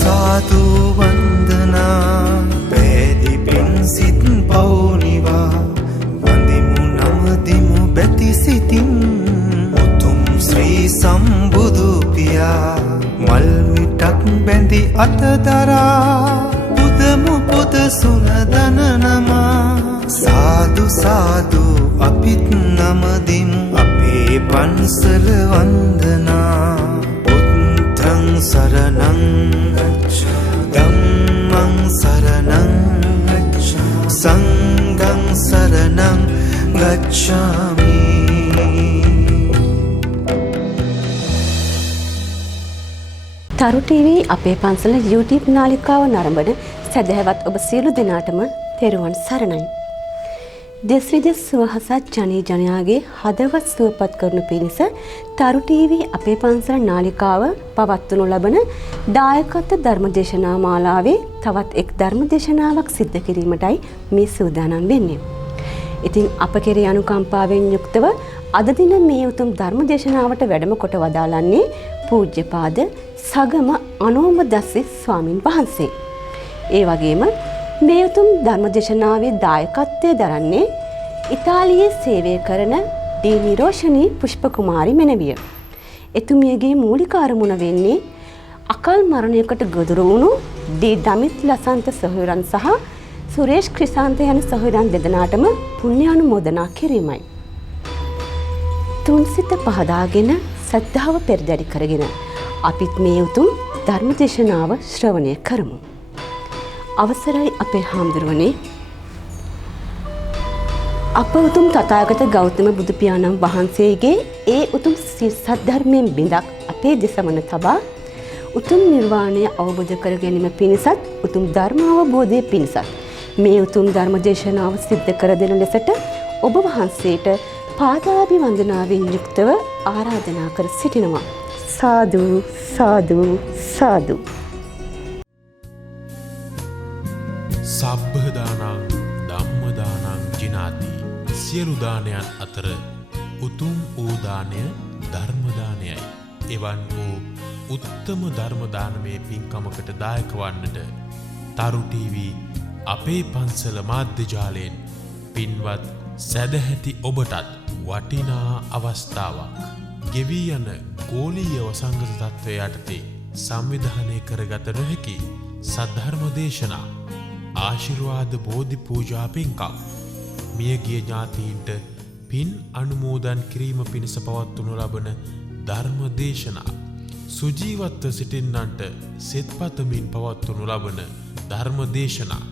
සාදු වන්දනා පැදි පින් සිත් පවුනිවා වඳිමු නමදිමු බැති සිතින් උතුම් ශ්‍රී සම්බුදු පියා මල් මිටක් බැඳි අතදරා පුදමු පුද සුනදන නමා සාදු සාදු අපිත් නමදිමු අපේ පන්සල වන්දනා බුද්ධං සරණං ධම්මං සරණං සංඝං සරණං ගච්ඡාමි. තරු ටීවී අපේ පන්සල YouTube නාලිකාව නරඹන සදහැවත් ඔබ සියලු දෙනාටම තෙරුවන් සරණයි. දෙස් විදෙස් සුවහසත් ජනී ජනයාගේ හදවත් සුවපත් කරනු පිණිස තරු ටීවී අපේ පන්සල නාලිකාව පවත්වනු ලබන දායකත්ව ධර්මදේශනා මාලාවේ තවත් එක් ධර්මදේශනාවක් සිද්ධ කිරීමටයි මේ සූදානම් වෙන්නේ. ඉතින් අප කෙරේ අනුකම්පාවෙන් යුක්තව අද දින මේ උතුම් ධර්මදේශනාවට වැඩම කොට වදාළන්නේ පූජ්‍යපාද සගම අනෝමදස්සි ස්වාමින් වහන්සේ. ඒ වගේම මේ උතුම් ධර්මදේශනාවේ දායකත්වය දරන්නේ ඉතාලියේ සේවය කරන දී නිරෝෂණී පුෂ්ප කුමාරි මෙනවිය. එතුමියගේ මූලික අරමුණ වෙන්නේ අකල් මරණයකට ගොදුරු වුණු දී දමිත් ලසන්ත සොහොයුරන් සහ සුරේෂ් ක්‍රිසාන්ත යන සොහොයුරන් දෙදෙනාටම පුණ්‍යානුමෝදනා කිරීමයි. තුන්සිත පහදාගෙන සද්ධාව පෙරදරි කරගෙන අපිත් මේ උතුම් ධර්මදේශනාව ශ්‍රවණය කරමු. අවසරයි අපේ හාමුදුරුවනේ. අප උතුම් තථාගත ගෞතම බුදු පියාණන් වහන්සේගේ ඒ උතුම් සද්ධර්මයෙන් බිඳක් අපේ දෙසමන තබා උතුම් නිර්වාණය අවබෝධ කර ගැනීම පිණිසත් උතුම් ධර්ම අවබෝධය පිණිසත් මේ උතුම් ධර්මදේශනාව සිද්ධ කර දෙන ලෙසට ඔබ වහන්සේට පාදාභිවන්දනාවෙන් යුක්තව ආරාධනා කර සිටිනවා. සාදු සාදු සාදු. සබ්බ දානං ධම්ම දානං ජිනාති. සියලු දානයන් අතර උතුම් වූ දානය ධර්ම දානයයි. එවන් වූ උත්තම ධර්ම දානමේ පින්කමකට දායක වන්නට තරු ටීවී අපේ පන්සල මාධ්‍ය ජාලයෙන් පින්වත් සැදැහැති ඔබටත් වටිනා අවස්ථාවක්. ගෙවී යන ගෝලීය වසංගත තත්ත්වය යටතේ සංවිධානය කරගත නොහැකි සද්ධර්ම දේශනා ආශිර්වාද බෝධි පූජා පින්කම් මියගිය ඥාතීන්ට පින් අනුමෝදන් කිරීම පිණිස පවත්වනු ලබන ධර්ම දේශනා සුජීවත්ව සිටින්නන්ට සෙත්පතමින් පවත්වනු ලබන ධර්ම දේශනා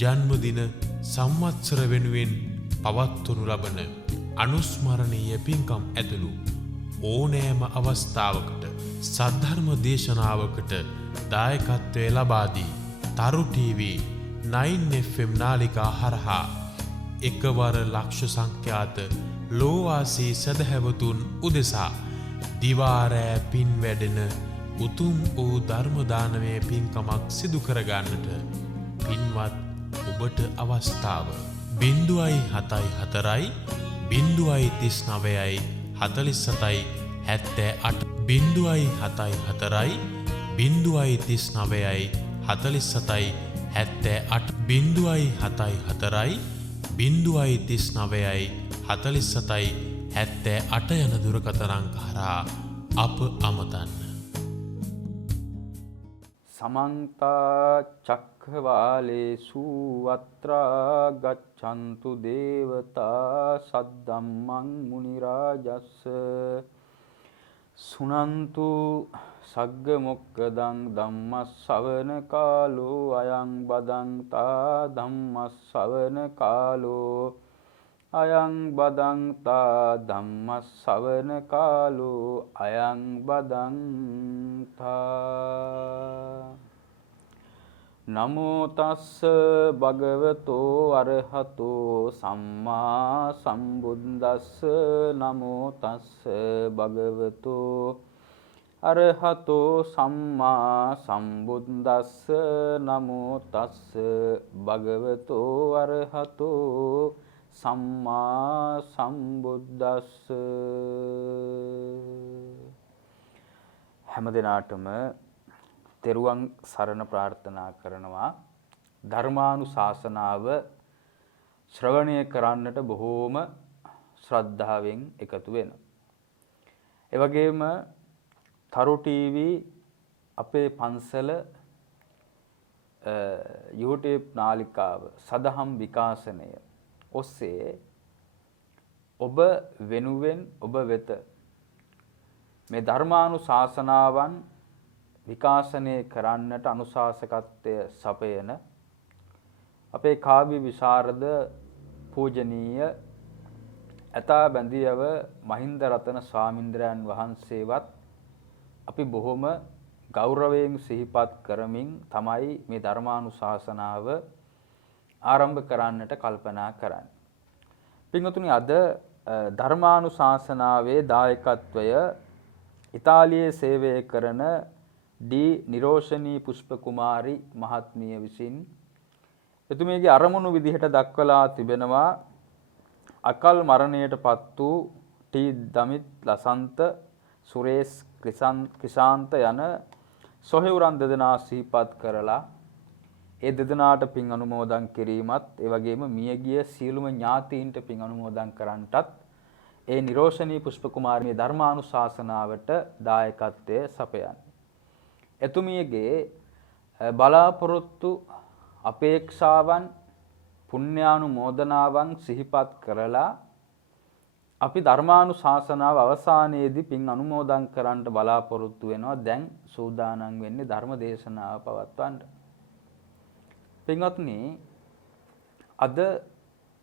ජන්මදින සංවත්සර වෙනුවෙන් පවත්වනු ලබන අනුස්මරණීය පින්කම් ඇතුළු ඕනෑම අවස්ථාවකට සද්ධර්ම දේශනාවකට දායකත්වය ලබා දී තරු ටීවී 9FM නාලිකා හරහා එකවර ලක්ෂ සංඛ්‍යාත ලෝවාසී සදහැවතුන් උදෙසා දිවාරෑ පින් වැඩෙන උතුම් වූ ධර්ම දානමය පින්කමක් සිදු කරගන්නට පින්වත් ඔබට අවස්ථාව 0.74 0.39 47 78 0.74 0.39 47 78 0.74 0.39 47 78 යන දුරකථන අංක හරහා අප අමතන්න. සමන්ත චක්ඛවාලේසු අත්‍රා ගච්ඡන්තු දේවතා සද්දම්මං මුනි රාජස්ස සුනන්තු සග්ග මොක්කදං ධම්මස්සවන කාලෝ අයං බදන්තා ධම්මස්සවන කාලෝ අයං බදන්තා ධම්මස්සවන කාලෝ අයං බදන්තා. නමෝ තස්ස භගවතෝ අරහතෝ සම්මා සම්බුද්දස්ස. නමෝ තස්ස භගවතෝ අරහතෝ සම්මා සම්බුද්දස්ස. නමෝ තස්ස භගවතෝ අරහතෝ සම්මා සම්බුද්දස්ස. හැම දිනාටම තෙරුවන් සරණ ප්‍රාර්ථනා කරනවා. ධර්මානුශාසනාව ශ්‍රවණය කරන්නට බොහෝම ශ්‍රද්ධාවෙන් එකතු වෙන. ඒ වගේම තරු ටීවී අපේ පන්සල YouTube නාලිකාව සදහම් විකාශනය ඔස්සේ ඔබ වෙනුවෙන් ඔබ වෙත මේ ධර්මානුශාසනාවන් විකාශනය කරන්නට අනුශාසකත්වය සපයන අපේ කාව්‍ය විශාරද පූජනීය ඇතා බැඳියව මහින්ද රතන ස්වාමීන්ද්‍රයන් වහන්සේවත් අපි බොහොම ගෞරවයෙන් සිහිපත් කරමින් තමයි මේ ධර්මානුශාසනාව ආරම්භ කරන්නට කල්පනා කරන්නේ. පින්වතුනි, අද ධර්මානුශාසනාවේ දායකත්වය ඉතාලියේ සේවය කරන ඩී නිරෝෂණී පුෂ්ප කුමාරි මහත්මිය විසින් එතුමියගේ අරමුණු විදිහට දක්වලා තිබෙනවා. අකල් මරණයට පත් වූ ටී දමිත් ලසන්ත සුරේස් ක්‍රිසාන්ත යන සොහොයුරන් දෙදෙනා සිහිපත් කරලා ඒ දෙදෙනාට පින් අනුමෝදන් කිරීමත් ඒ වගේම මියගිය සියලුම ඥාතීන්ට පින් අනුමෝදන් කරන්නටත් ඒ නිරෝෂණී පුෂ්ප කුමාරී ධර්මානුශාසනාවට දායකත්වය සපයන්නේ. එතුමියගේ බලාපොරොත්තු අපේක්ෂාවන් පුණ්‍යානුමෝදනාවන් සිහිපත් කරලා අපි ධර්මානුශාසනාව අවසානයේදී පින් අනුමෝදන් කරන්නට බලාපොරොත්තු වෙනවා. දැන් සූදානම් වෙන්නේ ධර්ම දේශනාව පවත්වන්න. පින්වත්නි, අද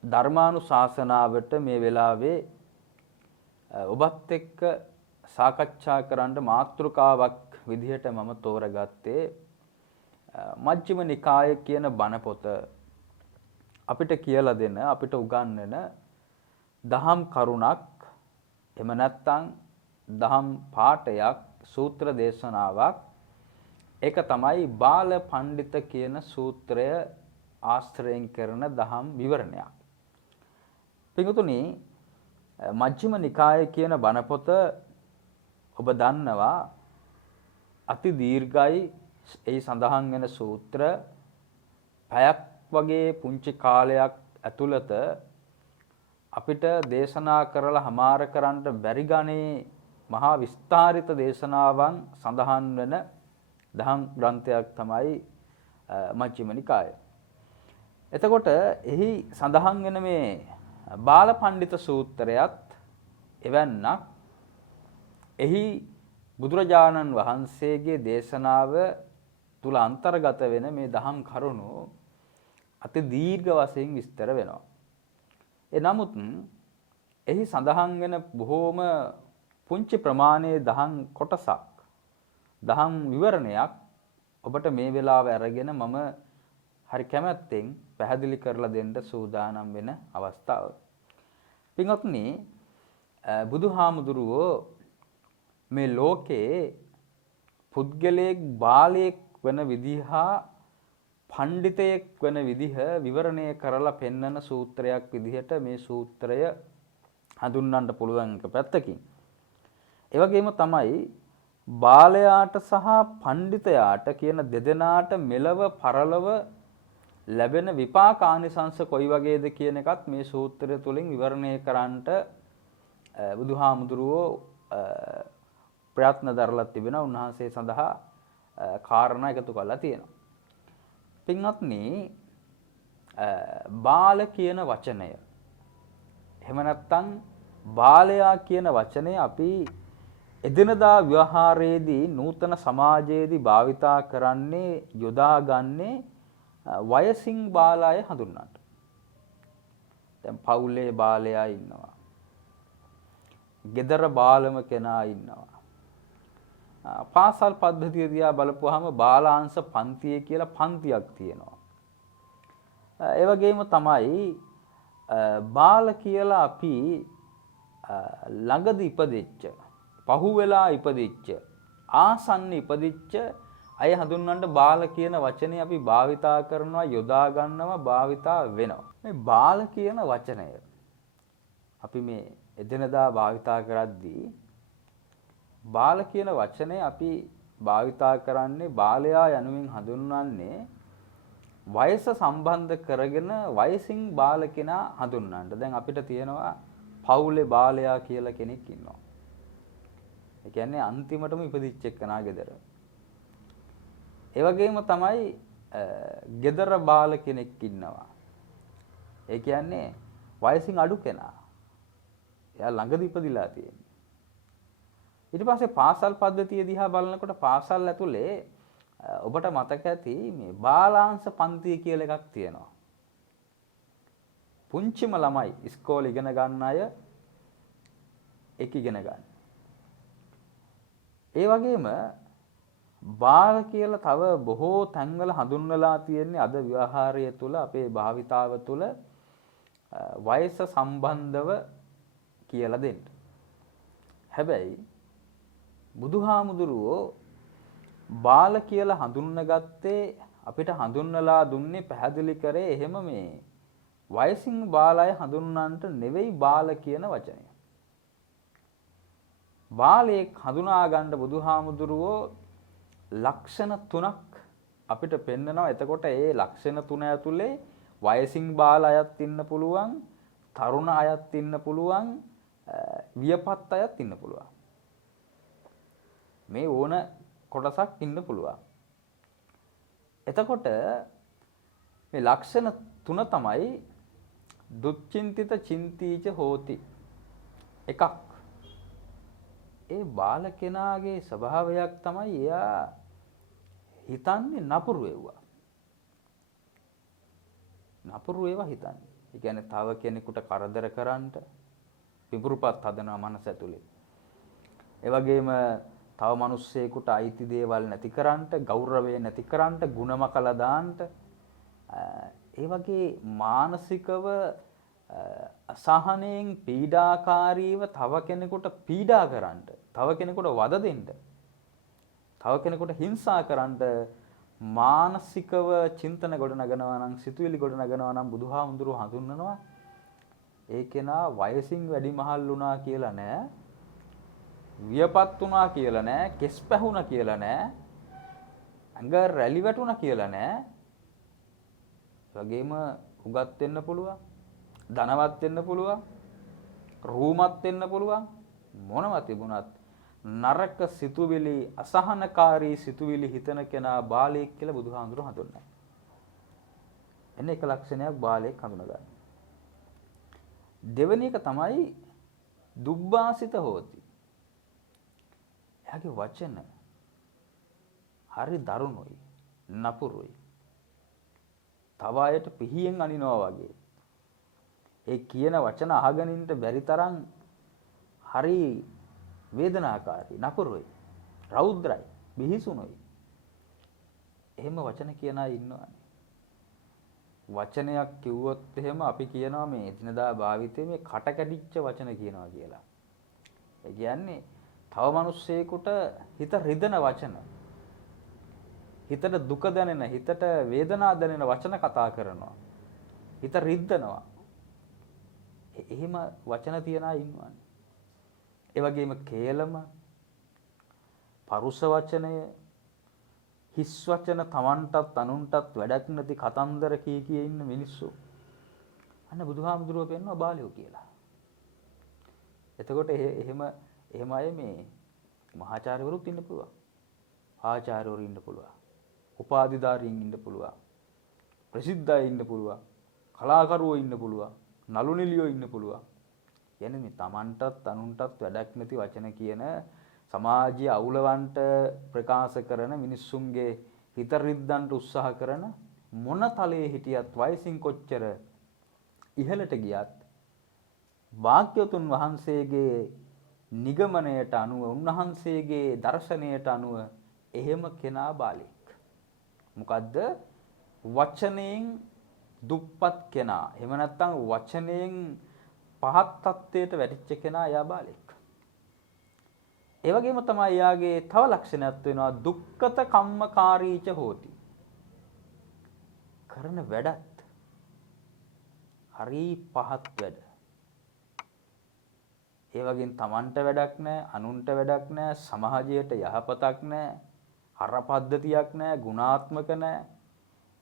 ධර්මානුශාසනාවට මේ වෙලාවේ ඔබත් එක්ක සාකච්ඡා කරන්න මාතෘකාවක් විදිහට මම තෝරගත්තේ මජ්ක්‍ධිම නිකාය කියන බණ පොත අපිට කියලා දෙන, අපිට උගන්වන දහම් කරුණක්, එහෙම නැත්නම් දහම් පාඨයක්, සූත්‍ර දේශනාවක්. ඒක තමයි බාල පණ්ඩිත කියන සූත්‍රය ආශ්‍රයෙන් කරන දහම් විවරණයක්. පිටුතුනි, මජ්ක්‍ධිම නිකාය කියන බණ පොත ඔබ දන්නවා අති දීර්ඝයි. ඒ සඳහන් වෙන සූත්‍ර පැයක් වගේ පුංචි කාලයක් ඇතුළත අපිට දේශනා කරලා හමාර කරන්න බැරි ගණේ මහා විස්තරිත දේශනාවන් සඳහන් වෙන දහම් ග්‍රන්ථයක් තමයි මජ්ක්‍ධිම නිකාය. එතකොට එහි සඳහන් වෙන මේ බාල පණ්ඩිත සූත්‍රයත් එවන්නක්. එහි බුදුරජාණන් වහන්සේගේ දේශනාව තුල අන්තර්ගත වෙන මේ දහම් කරුණු අති දීර්ඝ වශයෙන් විස්තර වෙනවා. නමුත් එහි සඳහන් වෙන බොහෝම පුංචි ප්‍රමාණයේ දහම් කොටසක්, දහම් විවරණයක් ඔබට මේ වෙලාවේ අරගෙන මම හරි කැමැත්තෙන් පැහැදිලි කරලා දෙන්න සූදානම් වෙන අවස්ථාව. පින්වත්නි, බුදුහාමුදුරුවෝ මේ ලෝකේ පුද්ගලයෙක් බාලයෙක් වෙන විදිහ හා පණ්ඩිතයෙක් වෙන විදිහ විවරණය කරලා පෙන්වන සූත්‍රයක් විදිහට මේ සූත්‍රය හඳුන්වන්න පුළුවන් එක පැත්තකින්. ඒ වගේම තමයි බාලයාට සහ පණ්ඩිතයාට කියන දෙදෙනාට මෙලව පරලව ලැබෙන විපාක ආනිසංස කොයි වගේද කියන එකත් මේ සූත්‍රය තුලින් විවරණය කරන්නට බුදුහාමුදුරුවෝ ප්‍රයත්න දරලා තිබෙනවා. උන්වහන්සේ සඳහා කාරණා එකතු කරලා තියෙනවා. පින්වත්නි, බාල කියන වචනය, එහෙම නැත්නම් බාලයා කියන වචනය අපි එදිනදා ව්‍යවහාරයේදී නූතන සමාජයේදී භාවිතා කරන්නේ, යොදාගන්නේ වයසින් බාලය හඳුන්වන්නට. දැන් පවුලේ බාලයා ඉන්නවා, ගෙදර බාලම කෙනා ඉන්නවා. පාසල් පද්ධතිය දිහා බලපුවාම බාලාංශ පන්තිය කියලා පන්තියක් තියෙනවා. ඒ වගේම තමයි බාල කියලා අපි ළඟදී ඉපදෙච්ච, පහුවෙලා ඉපදිච්ච, ආසන්න ඉපදිච්ච අය හඳුන්වන්න බාල කියන වචනේ අපි භාවිතා කරනවා, යොදා ගන්නවා, භාවිතා වෙනවා. මේ බාල කියන වචනය අපි මේ එදිනදා භාවිතා කරද්දී බාල කියන වචනේ අපි භාවිතා කරන්නේ බාලයා යනුවෙන් හඳුන්වන්නේ වයස සම්බන්ධ කරගෙන වයසින් බාල කෙනා හඳුන්වන්න. දැන් අපිට තියෙනවා පවුලේ බාලයා කියලා කෙනෙක් ඉන්නවා. ඒ කියන්නේ අන්තිමටම ඉපදිච්ච එක්කනා ගෙදර. ඒ වගේම තමයි ගෙදර බාල කෙනෙක් ඉන්නවා. ඒ කියන්නේ වයසින් අඩු කෙනා. එයා ළඟදී ඉපදිලා තියෙන්නේ. ඊට පස්සේ පාසල් පද්ධතිය දිහා බලනකොට පාසල් ඇතුලේ ඔබට මතක ඇති මේ බාලාංශ පන්තිය කියලා එකක් තියෙනවා. පුංචිම ළමයි ඉස්කෝලේ ඉගෙන ගන්න අය ඒක ඉගෙන ගන්න. ඒ වගේම බාල කියලා තව බොහෝ තැන්වල හඳුන්වලා තියෙන්නේ අද ව්‍යවහාරය තුළ අපේ භාවිතාව තුළ වයස සම්බන්ධව කියලා දෙන්න. හැබැයි බුදුහාමුදුරුවෝ බාල කියලා හඳුන්වගත්තේ අපිට හඳුන්වලා දුන්නේ පැහැදිලි කරේ එහෙම මේ වයසින් බාලය හඳුන්වන්නට නෙවෙයි බාල කියන වචනය. බාලයෙක් හඳුනා ගන්න බුදුහාමුදුරුවෝ ලක්ෂණ 3ක් අපිට පෙන්නනවා. එතකොට ඒ ලක්ෂණ 3 ඇතුලේ වයසින් බාල අයත් ඉන්න පුළුවන්, තරුණ අයත් ඉන්න පුළුවන්, වියපත් අයත් ඉන්න පුළුවන්. මේ ඕන කොටසක් ඉන්න පුළුවන්. එතකොට මේ ලක්ෂණ 3 තමයි දුක්ඛින්තිත චින්තීච හෝති. එකක් ඒ බාල කෙනාගේ ස්වභාවයක් තමයි එයා හිතන්නේ නපුරු වේවා. නපුරු වේවා හිතන්නේ. ඒ කියන්නේ තව කෙනෙකුට කරදර කරන්නට පිඹුරුපත් හදනවා මනස ඇතුලේ. ඒ වගේම තව මිනිස්සෙකුට අයිති දේවල් නැති කරන්නට, ගෞරවය නැති කරන්නට, ಗುಣමකලා දාන්නට, ඒ වගේ මානසිකව අසහනෙන් පීඩාකාරීව තව කෙනෙකුට පීඩා කරන්නට, තව කෙනෙකුට වද දෙන්න, තව කෙනෙකුට හිංසා කරන්නට මානසිකව චින්තන ගොඩ නගනවා නම්, සිතුවිලි ගොඩ නගනවා නම් බුදුහාමුදුරුවෝ හඳුන්වනවා ඒ කෙනා වයසින් වැඩිමහල් වුණා කියලා නෑ, වියපත් වුණා කියලා නෑ, කෙස් පැහුණා කියලා නෑ, අඟ රැලි වැටුණා කියලා නෑ. වගේම උගත් වෙන්න පුළුවන්, ධනවත් වෙන්න පුළුවන්, රූමත් වෙන්න පුළුවන්, මොනවා තිබුණත් නරක සිතුවිලි, අසහනකාරී සිතුවිලි හිතන කෙනා බාලයෙක් කියලා බුදුහාමුදුරුවෝ හඳුන්වනවා. එන්න එක ලක්ෂණයක් බාලයෙක් හඳුනගන්න. දෙවෙනි එක තමයි දුබ්බාසිත හෝති. එයාගේ වචන හරි දරුණුයි, නපුරුයි. තව අයට පිහියෙන් අනිනවා වගේ. ඒ කියන වචන අහගෙන ඉන්න බැරි තරම් හරි වේදනාකාරී, නපුරුයි, රෞද්‍රයි, බිහිසුණුයි. එහෙම වචන කියන අය ඉන්නවනේ. වචනයක් කිව්වොත් එහෙම අපි කියනවා මේ එදිනදා භාවිතයේ මේ කට කැඩිච්ච වචන කියනවා කියලා. ඒ කියන්නේ තව මිනිස්සෙකුට හිත රිදෙන වචන, හිතට දුක දැනෙන, හිතට වේදනා දැනෙන වචන කතා කරනවා. හිත රිද්දනවා. එහෙම වචන තියන අය ඉන්නවනේ. ඒ වගේම කේලම, පරුෂ වචනය, හිස් වචන තමන්ටත් අනුන්ටත් වැඩක් නැති කතන්දර කී ඉන්න මිනිස්සු. අන්න බුදුහාමුදුරුවෝ පෙන්වනවා බාලයෝ කියලා. එතකොට එහෙම අය මේ මහාචාර්යවරුත් ඉන්න පුළුවන්. ආචාර්යවරු ඉන්න පුළුවන්. උපාධිධාරීන් ඉන්න පුළුවන්. ප්‍රසිද්ධ අය ඉන්න පුළුවන්. කලාකරුවෝ ඉන්න පුළුවන්. නළු නිළියෝ ඉන්න පුළුවන්. කියන්නේ මේ තමන්ටත් අනුන්ටත් වැඩක් නැති වචන කියන සමාජය අවුලවන්ට ප්‍රකාශ කරන මිනිස්සුන්ගේ හිත රිද්දන්ට උත්සාහ කරන මොන තලයේ හිටියත් වයසින් කොච්චර ඉහළට ගියත් වාක්‍යතුන් වහන්සේගේ නිගමනයට අනුව, උන්වහන්සේගේ දර්ශනයට අනුව එහෙම කෙනා බාලෙක්. මොකද්ද? වචනයෙන් දුප්පත් කෙනා. එහෙම නැත්නම් වචනයෙන් පහත් තත්ත්වයට වැටිච්ච කෙනා එයා බාලෙක්. ඒ වගේම තමයි යාගේ තව ලක්ෂණයක් වෙනවා දුක්ඛත කම්මකාරීච හෝති. කරන වැඩත් හරි පහත් වැඩ. ඒ වගේම Tamanට වැඩක් නැහැ, අනුන්ට වැඩක් නැහැ, සමාජයට යහපතක් නැහැ. හර පද්ධතියක් නැහැ, ගුණාත්මක නැහැ.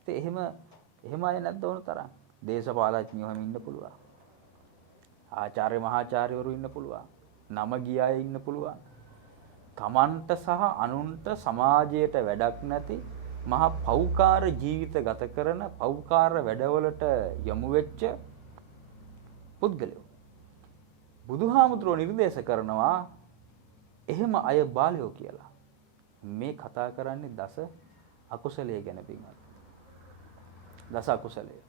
ඉතින් එහෙම අය නැද්ද ඕන තරම්? දේශපාලඥයෝ හැම ඉන්න පුළුවන්. ආචාර්ය මහාචාර්යවරු ඉන්න පුළුවන්. නම ගිය අය ඉන්න පුළුවන්. තමන්ට සහ අනුන්ට සමාජයට වැඩක් නැති මහා පෞකාර ජීවිත ගත කරන පෞකාර වැඩවලට යොමු වෙච්ච පුද්ගලයෝ. බුදුහාමුදුරුවෝ නිර්දේශ කරනවා එහෙම අය බාලයෝ කියලා. මේ කතා කරන්නේ දස අකුසලයේ ගැන පින්වත්. දස අකුසලයේ.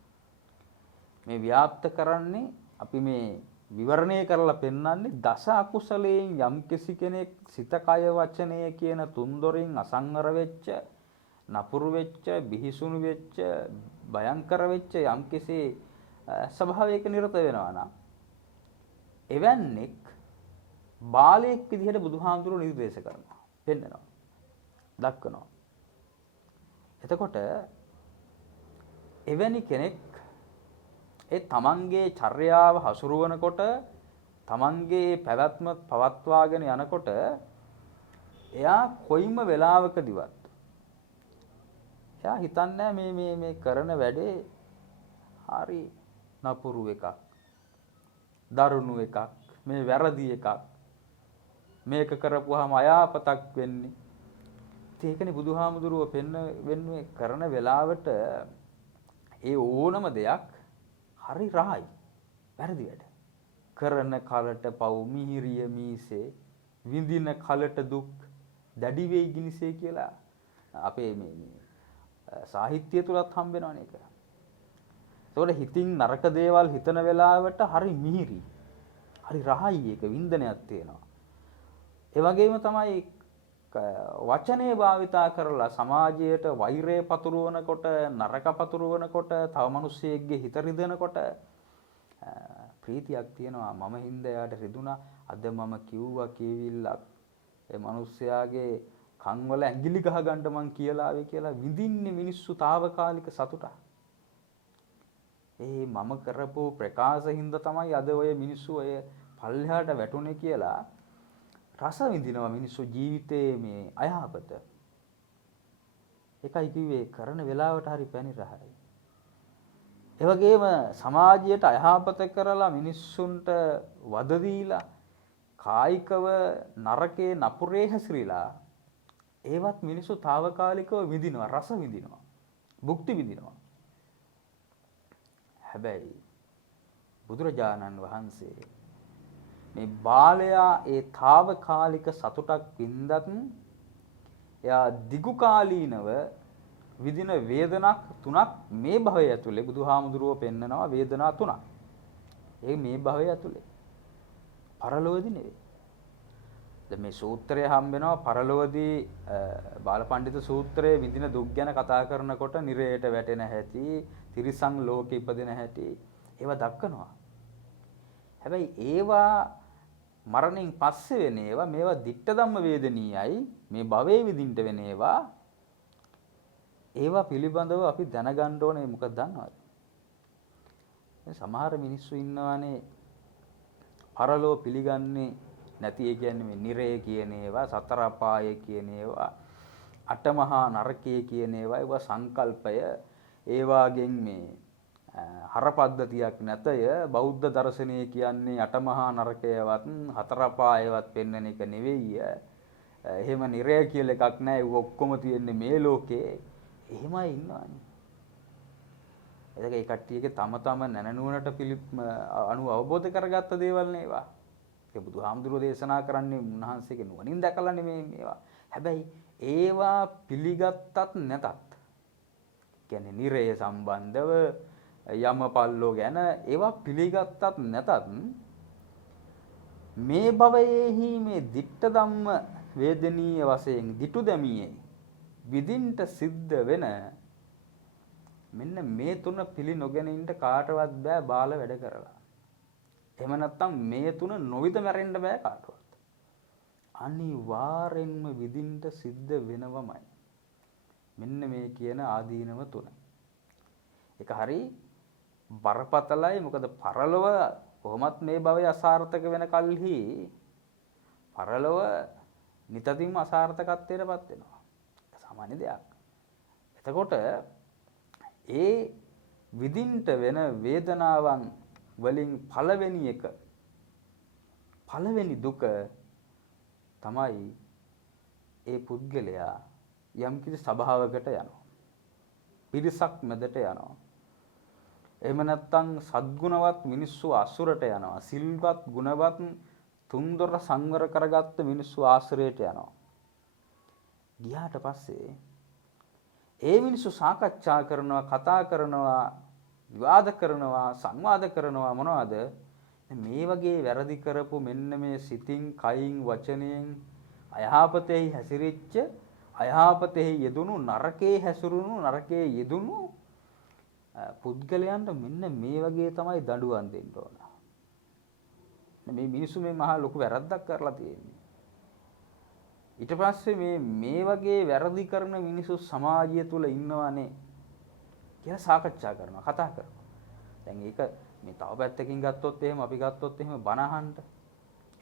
මේ ව්‍යාප්ත කරන්නේ අපි මේ විවරණය කරලා පෙන්වන්නේ දස අකුසලයෙන් යම්කිසි කෙනෙක් සිත කය වචනය කියන තුන්දොරින් අසංවර වෙච්ච, නපුරු වෙච්ච, බිහිසුණු වෙච්ච, භයංකර වෙච්ච යම්කිසි ස්වභාවයක නිරත වෙනවා නම් එවන්නේක් බාලයෙක් විදිහට බුදුහාමුදුරුවෝ නිර්දේශ කරනවා, පෙන්නනවා, දක්වනවා. එතකොට එවැනි කෙනෙක් ඒ තමන්ගේ චර්යාව හසුරුවනකොට තමන්ගේ පැවැත්ම පවත්වාගෙන යනකොට එයා කොයිම වෙලාවකදීවත් එයා හිතන්නේ මේ කරන වැඩේ හරි නපුරු එකක්, දරුණු එකක්, මේ වැරදි එකක්, මේක කරපුවාම අයාපතක් වෙන්නේ. ඒකනේ බුදුහාමුදුරුව වෙන්නේ කරන වෙලාවට ඒ ඕනම දෙයක් හරි රහයි, වැරදි වැඩ. කරන කලට පව් මිහිරිය මීසේ, විඳින කලට දුක් දැඩි වෙයි ගිනිසේ කියලා අපේ මේ සාහිත්‍ය තුලත් හම්බ වෙනවනේ ඒක. ඒතකොට හිතින් නරක දේවල් හිතන වෙලාවට හරි මිහිරි, හරි රහයි, ඒක වින්දනයක් තියෙනවා. ඒ වගේම තමයි වචනේ භාවිතා කරලා සමාජයට වෛරය පතුරවනකොට, නරක පතුරවනකොට, තව මිනිස්සෙක්ගේ හිත රිදෙනකොට ප්‍රීතියක් තියෙනවා. මම හින්දා යාට රිදුනා, අද මම කිව්වා කියවිල්ලක් ඒ මිනිස්යාගේ කන් වල ඇඟිලි ගහ ගන්න මං කියලා ආවේ කියලා විඳින්නේ මිනිස්සු తాවකාලික සතුටක්. ඒ මම කරපු ප්‍රකාශ හින්දා තමයි අද ඔය මිනිස්සු ඔය පල්ලෙහාට වැටුනේ කියලා රස විඳිනවා මිනිස්සු ජීවිතයේ මේ අයහපත. ඒකයි කිව්වේ කරන වෙලාවට හරි පැණි රහයි. ඒ වගේම සමාජයට අයහපත කරලා මිනිස්සුන්ට වද දීලා කායිකව නරකේ නපුරේ හැසිරීලා ඒවත් මිනිස්සු తాවකාලිකව විඳිනවා, රස විඳිනවා, භුක්ති විඳිනවා. හැබැයි බුදුරජාණන් වහන්සේ මේ බාලයා ඒ తాවකාලික සතුටක් වින්දත් එයා දිගු කාලීනව විඳින වේදනාවක් තුනක් මේ භවය ඇතුලේ බුදුහාමුදුරුවෝ පෙන්නනවා. වේදනා තුනක්. ඒ මේ භවය ඇතුලේ. පරලෝකදී නෙවෙයි. දැන් මේ සූත්‍රය හම්බ වෙනවා පරලෝකදී බාලපඬිත සූත්‍රයේ විඳින දුක් ගැන කතා කරනකොට නිරයට වැටෙන හැටි, තිරිසන් ලෝකෙ ඉපදෙන හැටි ඒවා දක්වනවා. හැබැයි ඒවා මරණයෙන් පස්සේ වෙන ඒවා, මේවා ditta ධම්ම වේදනීයයි. මේ භවයේ විඳින්න වෙන ඒවා පිළිබඳව අපි දැනගන්න ඕනේ. මොකද දන්නවද? සමහර මිනිස්සු ඉන්නවානේ පරලෝ පිළිගන්නේ නැති. ඒ කියන්නේ මේ නිරය කියන ඒවා, සතර අපාය කියන ඒවා, අටමහා නරකය කියන ඒවා සංකල්පය ඒ වාගෙන් මේ හර පද්ධතියක් නැතය. බෞද්ධ දර්ශනය කියන්නේ අටමහා නරකයවත් හතර අපායවත් පෙන්වන එක නෙවෙයි. එහෙම නිරය කියලා එකක් නැහැ. ඒක ඔක්කොම තියෙන්නේ මේ ලෝකේ. එහෙමයි ඉන්නවනේ. ඒක ඒ කට්ටියගේ තම නැනනුවනට අනු අවබෝධ කරගත්ත දේවල් නේවා. ඒ බුදුහාමුදුරුවෝ දේශනා කරන්නේ උන්වහන්සේගේ නුවණින් දැකලානේ මේවා. හැබැයි ඒවා පිළිගත්තත් නැතත්, කියන්නේ නිරය සම්බන්ධව යමපල්ලෝ ගැන ඒවා පිළිගත්තත් නැතත් මේ භවයේහි මේ ditta ධම්ම වේදනීය වශයෙන් ditu දැමියේ විදින්ට සිද්ධ වෙන මෙන්න මේ තුන පිළි නොගෙන ඉන්න කාටවත් බෑ බාල වැඩ කරලා. එහෙම නැත්නම් මේ තුන නොවිත මැරෙන්න බෑ කාටවත්. අනිවාර්යෙන්ම විදින්ට සිද්ධ වෙනවමයි. මෙන්න මේ කියන ආදීනව තුන. ඒක හරි බරපතලයි. මොකද පරලොව කොහොමත් මේ භවයේ අසාර්ථක වෙන කල්හි පරලොව නිතදින්ම අසාර්ථකත්වයටපත් වෙනවා. සාමාන්‍ය දෙයක්. එතකොට ඒ විඳින්න වෙන වේදනාවන් වලින් පළවෙනි දුක තමයි ඒ පුද්ගලයා යම්කිසි සභාවකට යනවා. පිරිසක් මැදට යනවා. එහෙම නැත්නම් සද්ගුණවත් මිනිස්සු අසුරට යනවා. සිල්වත් ගුණවත් තුන්දොර සංවර කරගත්ත මිනිස්සු ආශ්‍රයයට යනවා. ගියාට පස්සේ ඒ මිනිස්සු සාකච්ඡා කරනවා, කතා කරනවා, විවාද කරනවා, සංවාද කරනවා මොනවද? මේ වගේ වැරදි කරපු මෙන්න මේ සිතින්, කයින්, වචනයෙන් අයහපතෙහි හැසිරෙච්ච, අයහපතෙහි යෙදුණු, නරකේ හැසිරුණු, නරකේ යෙදුණු පුද්ගලයන්ට මෙන්න මේ වගේ තමයි දඬුවම් දෙන්න ඕන. මේ මිනිස්සු මේ මහා ලොකු වැරද්දක් කරලා තියෙන්නේ. ඊට පස්සේ මේ වගේ වැරදි කරන මිනිස්සු සමාජය තුල ඉන්නවනේ කියලා සාකච්ඡා කරනවා, කතා කරනවා. දැන් ඒක මේ තව පැත්තකින් ගත්තොත් එහෙම අපි ගත්තොත් එහෙම බණ අහන්න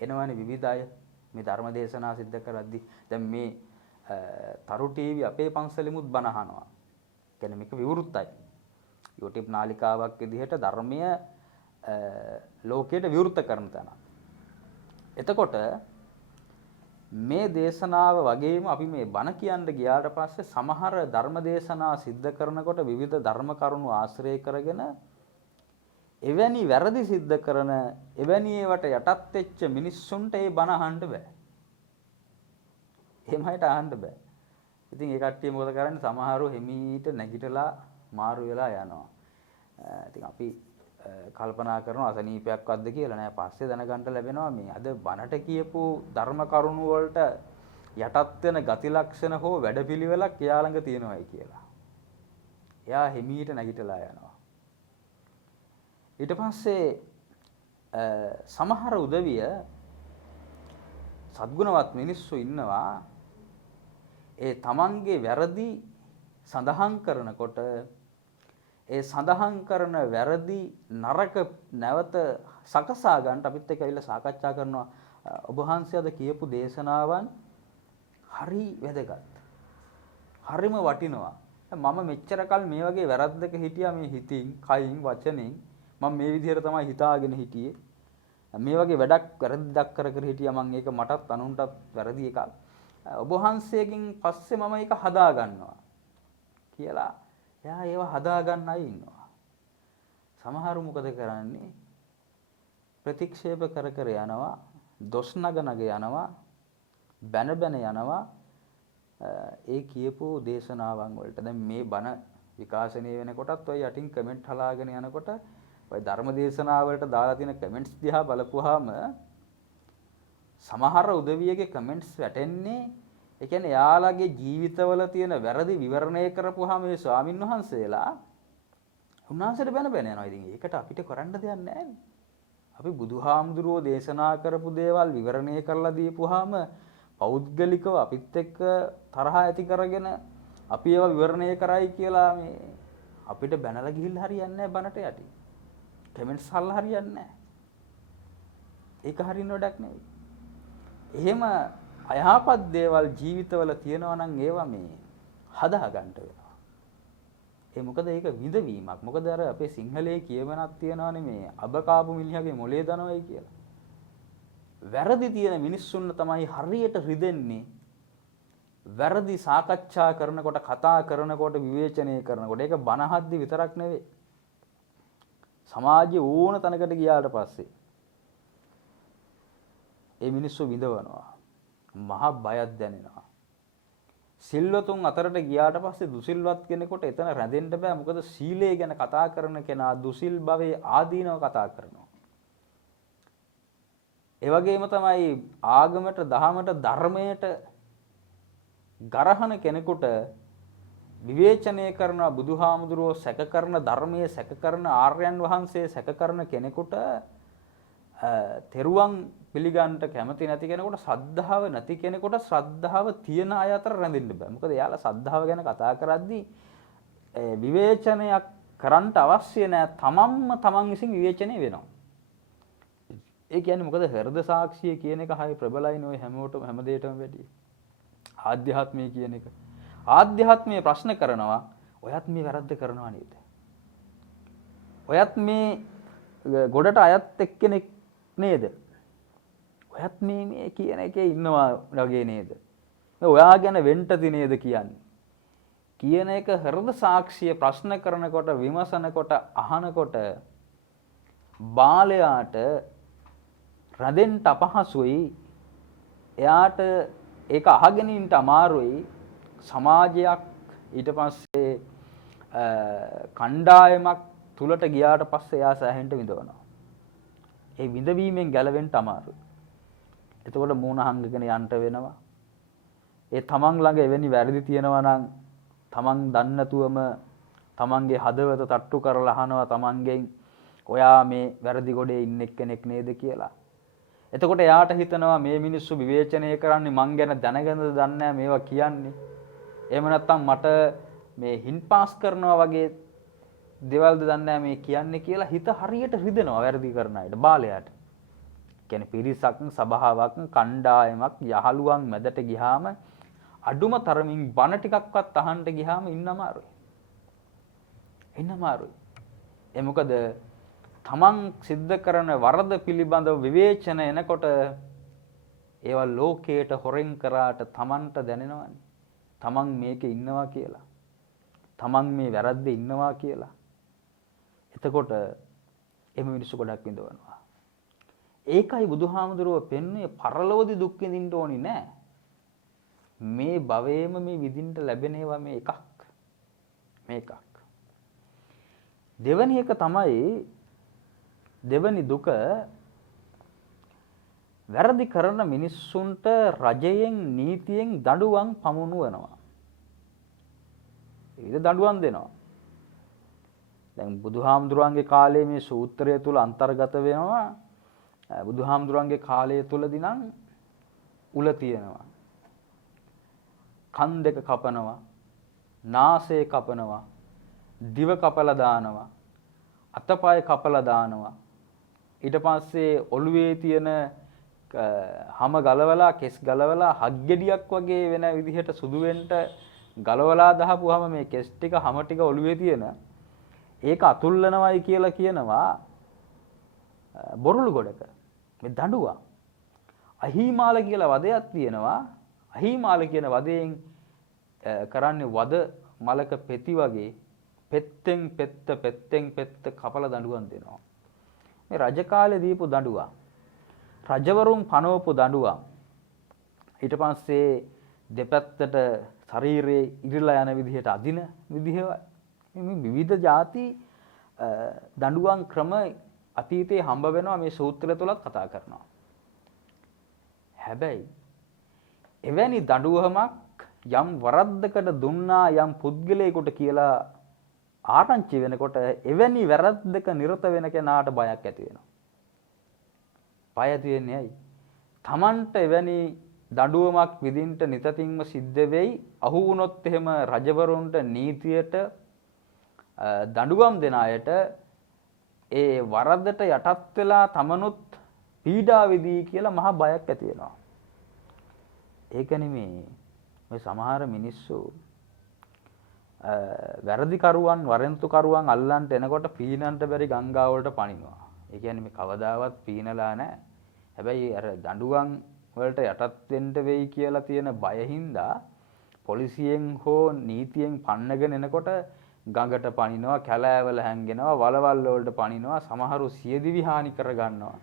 එනවනේ විවිධ අය මේ ධර්ම දේශනා සිද්ධ කරද්දි. දැන් මේ තරු ටීවී අපේ පන්සලෙමුත් බණ අහනවා. කියන්නේ මේක විවෘතයි. YouTube නාලිකාවක් විදිහට ධර්මය ලෝකයට විවෘත කරන තැන. එතකොට මේ දේශනාව වගේම අපි මේ බණ කියන්න ගියාට පස්සේ සමහර ධර්ම දේශනා සිද්ධ කරනකොට විවිධ ධර්ම කරුණු ආශ්‍රය කරගෙන එවැනි වැරදි සිද්ධ කරන එවැනි ඒවට යටත් වෙච්ච මිනිස්සුන්ට ඒ බණ අහන්න බෑ. එහෙමයිට අහන්න බෑ. ඉතින් ඒ කට්ටිය මොකද කරන්නේ? සමහරව හිමීට නැගිටලා මාරු වෙලා යනවා. ඉතින් අපි කල්පනා කරනවා අසනීපයක්වත්ද කියලා. නෑ, පස්සේ දැනගන්න ලැබෙනවා මේ අද බණට කියපු ධර්ම කරුණු වලට යටත් වෙන ගති ලක්ෂණ හෝ වැඩපිළිවෙලක් එයා ළඟ තියෙනවායි කියලා. එයා හිමීට නැගිටලා යනවා. ඊට පස්සේ සමහර උදවිය සද්ගුණවත් මිනිස්සු ඉන්නවා. ඒ තමන්ගේ වැරදි සඳහන් කරනකොට ඒ සඳහන් කරන වැරදි නරක නැවත සකසා ගන්න අපිත් එක්ක ඇවිල්ලා සාකච්ඡා කරනවා. ඔබ වහන්සේ අද කියපු දේශනාවන් හරි වැදගත්. හරිම වටිනවා. මම මෙච්චර කල් මේ වගේ වැරද්දක හිටියා මේ හිතින්, කයින්, වචනෙන්. මම මේ විදිහට තමයි හිතාගෙන හිටියේ. මේ වගේ වැරද්දක් කර හිටියා මම. ඒක මටත් අනුන්ටත් වැරදි එකක්. ඔබ වහන්සේගෙන් පස්සේ මම ඒක හදා ගන්නවා කියලා එයා ඒව හදා ගන්න අය ඉන්නවා. සමහරු මොකද කරන්නේ? ප්‍රතික්ෂේප කර යනවා, දොස් නග යනවා, බැන යනවා ඒ කියපු දේශනාවන් වලට. දැන් මේ බණ විකාශනය වෙනකොටත් ඔය යටින් කමෙන්ට් හලාගෙන යනකොට ඔය ධර්ම දේශනාවලට දාලා තියෙන කමෙන්ට්ස් දිහා බලපුවාම සමහර උදවියගේ කමෙන්ට්ස් වැටෙන්නේ ඒ කියන්නේ යාළගේ ජීවිතවල තියෙන වැරදි විවරණය කරපුවාම මේ ස්වාමින් වහන්සේලා උන්වහන්සේට බැන යනවා. ඉතින් ඒකට අපිට කරන්න දෙයක් නැහැ. අපි බුදුහාමුදුරුවෝ දේශනා කරපු දේවල් විවරණය කරලා දීපුවාම පෞද්ගලිකව අපිත් එක්ක තරහ ඇති කරගෙන අපි ඒවා විවරණය කරයි කියලා මේ අපිට බැනලා ගිහිල්ලා හරියන්නේ නැහැ බනට යටි. කමෙන්ට්ස් අහලා හරියන්නේ නැහැ. ඒක හරියන වැඩක් නෙවෙයි. එහෙම අයහපත් දේවල් ජීවිතවල තියෙනවා නම් ඒවා මේ හදා ගන්න වෙනවා. ඒ මොකද ඒක විඳවීමක්. මොකද අර අපේ සිංහලයේ කියවනක් තියෙනවානේ මේ අබකාපු මිනිහගේ මොලේ දනවයි කියලා. වැරදි තියෙන මිනිස්සුන්ව තමයි හරියට රිදෙන්නේ. වැරදි සාකච්ඡා කරනකොට, කතා කරනකොට, විවේචනය කරනකොට. ඒක බනහද්දි විතරක් නෙවෙයි. සමාජයේ ඕන තැනකට ගියාට පස්සේ ඒ මිනිස්සු විඳවනවා. මහා බයක් දැනෙනවා. සිල්වතුන් අතරට ගියාට පස්සේ දුසිල්වත් කෙනෙකුට එතන රැඳෙන්න බෑ. මොකද සීලය ගැන කතා කරන කෙනා දුසිල් භවයේ ආදීනව කතා කරනවා. ඒ වගේම තමයි ආගමට, දහමට, ධර්මයට ගරහන කෙනෙකුට විවේචනය කරන බුදුහාමුදුරුවෝ සැක කරන ධර්මයේ සැක කරන ආර්යයන් වහන්සේ සැක කරන කෙනෙකුට තෙරුවන් පිළිගන්නට කැමති නැති කෙනෙකුට, ශ්‍රද්ධාව නැති කෙනෙකුට ශ්‍රද්ධාව තියෙන අය අතර රැඳෙන්න බෑ. මොකද එයාලා ශ්‍රද්ධාව ගැන කතා කරද්දී විවේචනයක් කරන්න අවශ්‍ය නැහැ. තමන් විසින් විවේචනය වෙනවා. ඒ කියන්නේ මොකද හෘද සාක්ෂිය කියන එක හරිය ප්‍රබලයිනේ ඔය හැමෝටම හැම දෙයකටම වැඩි. ආධ්‍යාත්මය කියන එක. ආධ්‍යාත්මීය ප්‍රශ්න කරනවා. ඔයත් මේ වැරද්ද කරනවා නේද? ඔයත් මේ ගොඩට අයත් එක්කෙනෙක් නේද? ඔයත් මේ කියන එකේ ඉන්නවා වගේ නේද? මේ ඔයා ගැන වෙන්ටදි නේද කියන්නේ? කියන එක හෘද සාක්ෂිය ප්‍රශ්න කරනකොට විමසනකොට අහනකොට බාලයාට රදෙන්න අපහසුයි. එයාට ඒක අහගෙන ඉන්න අමාරුයි. සමාජයක් ඊට පස්සේ කණ්ඩායමක් තුලට ගියාට පස්සේ එයා සෑහෙන්න විඳවනවා. ඒ විඳවීමෙන් ගැලවෙන්න අමාරුයි. එතකොට මූණ හංගගෙන යන්න වෙනවා. ඒ තමන් ළඟ එවැනි වැරදි තියෙනවා නම් තමන් දන්නේ නැතුවම තමන්ගේ හදවත තට්ටු කරලා අහනවා තමන්ගෙන් ඔයා මේ වැරදි ගොඩේ ඉන්න කෙනෙක් නේද කියලා. එතකොට එයාට හිතනවා මේ මිනිස්සු විවේචනය කරන්නේ මං ගැන දැනගෙනද දන්නේ මේවා කියන්නේ. එහෙම නැත්නම් මට මේ හින් පාස් කරනවා වගේ දේවල්ද දන්නේ මේ කියන්නේ කියලා හිත හරියට රිදෙනවා වැරදි කරන අයට බාලයාට. කියන්නේ පිරිසක් සභාවක් කණ්ඩායමක් යහළුවන් මැදට ගියාම අඩුම තරමින් බණ ටිකක්වත් අහන්න ගියාම ඉන්න අමාරුයි. ඒ මොකද තමන් සිද්ධ කරන වරද පිළිබඳව විවේචන එනකොට ඒවා ලෝකයට හොරෙන් කරාට තමන්ට දැනෙනවනේ. තමන් මේකේ ඉන්නවා කියලා. තමන් මේ වැරද්දේ ඉන්නවා කියලා. එතකොට එමෙ මිනිස්සු ගොඩක් විඳවනවා. ඒකයි බුදුහාමුදුරුවෝ පෙන්වන්නේ පරලොවදී දුක් විඳින්න ඕනි නෑ. මේ භවයේම මේ විඳින්න ලැබෙන ඒවා මේ එකක්. දෙවැනි එක තමයි දෙවැනි දුක වැරදි කරන මිනිස්සුන්ට රජයෙන් නීතියෙන් දඬුවම් පමුණුවනවා. ඒ දඬුවම් දෙනවා. දැන් බුදුහාමුදුරන්ගේ කාලේ මේ සූත්‍රය තුල අන්තර්ගත වෙනවා. බුදුහාමුදුරන්ගේ කාලය තුලදී නම් උල තියෙනවා. කන් දෙක කපනවා, නාසය කපනවා, දිව කපලා දානවා, අතපය කපලා දානවා. ඊට පස්සේ ඔළුවේ තියෙන හැම ගලවලා කෙස් ගලවලා හග්ගෙඩියක් වගේ වෙන විදිහට සුදු වෙන්න ගලවලා දාපුවාම මේ කෙස් ටික හැම ටික ඔළුවේ තියෙන ඒක අතුල්ලනවයි කියලා කියනවා බොරුළු ගොඩක. මේ දඬුවම්. අහිමාල කියලා වදයක් තියෙනවා. අහිමාල කියන වදයෙන් කරන්නේ වද මලක පෙති වගේ පෙත්තෙන් පෙත්ත කපලා දඬුවම් දෙනවා. මේ රජ කාලේ දීපු දඬුවම්. රජවරුන් පනවපු දඬුවම්. ඊට පස්සේ දෙපැත්තට ශරීරයේ ඉරිලා යන විදිහට අදින විදිහ මේ විවිධ ಜಾති දඬුවම් ක්‍රම අතීතයේ හම්බ වෙනවා මේ සූත්‍රය තුලත් කතා කරනවා. හැබැයි එවැනි දඬුවමක් යම් වරද්දකට දුන්නා යම් පුද්ගලයෙකුට කියලා ආරංචි වෙනකොට එවැනි වැරද්දක නිරත වෙන කෙනාට බයක් ඇති වෙනවා. බය ඇති වෙන්නේ ඇයි? Tamanට එවැනි දඬුවමක් විඳින්න නිතින්ම සිද්ධ වෙයි. අහු වුණොත් එහෙම රජවරුන්ට නීතියට දඬුවම් දෙන අයට ඒ වරදට යටත් වෙලා තමනුත් පීඩා විදී කියලා මහා බයක් ඇති වෙනවා. ඒක නෙමෙයි මේ සමහර මිනිස්සු වැරදි කරුවන් වරෙන්තු කරුවන් අල්ලන්ට එනකොට පීනන්න බැරි ගංගා වලට පනිනවා. ඒ කියන්නේ මේ කවදාවත් පීනලා නැහැ. හැබැයි අර දඬුවම් වලට යටත් වෙන්න වෙයි කියලා තියෙන බය හින්දා පොලිසියෙන් හෝ නීතියෙන් පන්නගෙන එනකොට ගඟට පනිනවා, කැලෑවල හැංගෙනවා, වලවල් වලට පනිනවා, සමහරු සියදිවි හානි කර ගන්නවා.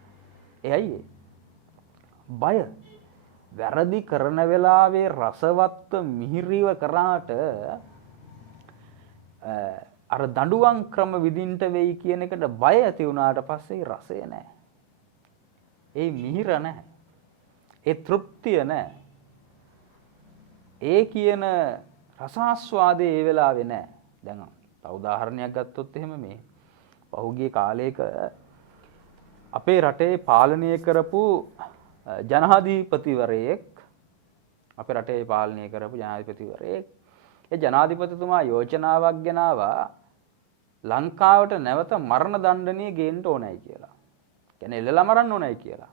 එයයි බය. වැරදි කරන වෙලාවේ රසවත්ව මිහිරිව කරාට අර දඬුවම් ක්‍රම විදින්ට වෙයි කියන එකට බය ඇති වුණාට පස්සේ රසය නැහැ. ඒ මිහිර නැහැ. ඒ තෘප්තිය නැහැ. ඒ කියන රසාස්වාදේ ඒ වෙලාවේ නැහැ. දැන් තව උදාහරණයක් ගත්තොත් එහෙම මේ පහුගිය කාලයක අපේ රටේ පාලනය කරපු ජනාධිපතිවරයෙක් ඒ ජනාධිපතිතුමා යෝජනාවක් ගෙනාවා ලංකාවට නැවත මරණ දණ්ඩනය ගේන්න ඕනයි කියලා. කියන්නේ එල්ලලා මරන්න ඕනයි කියලා.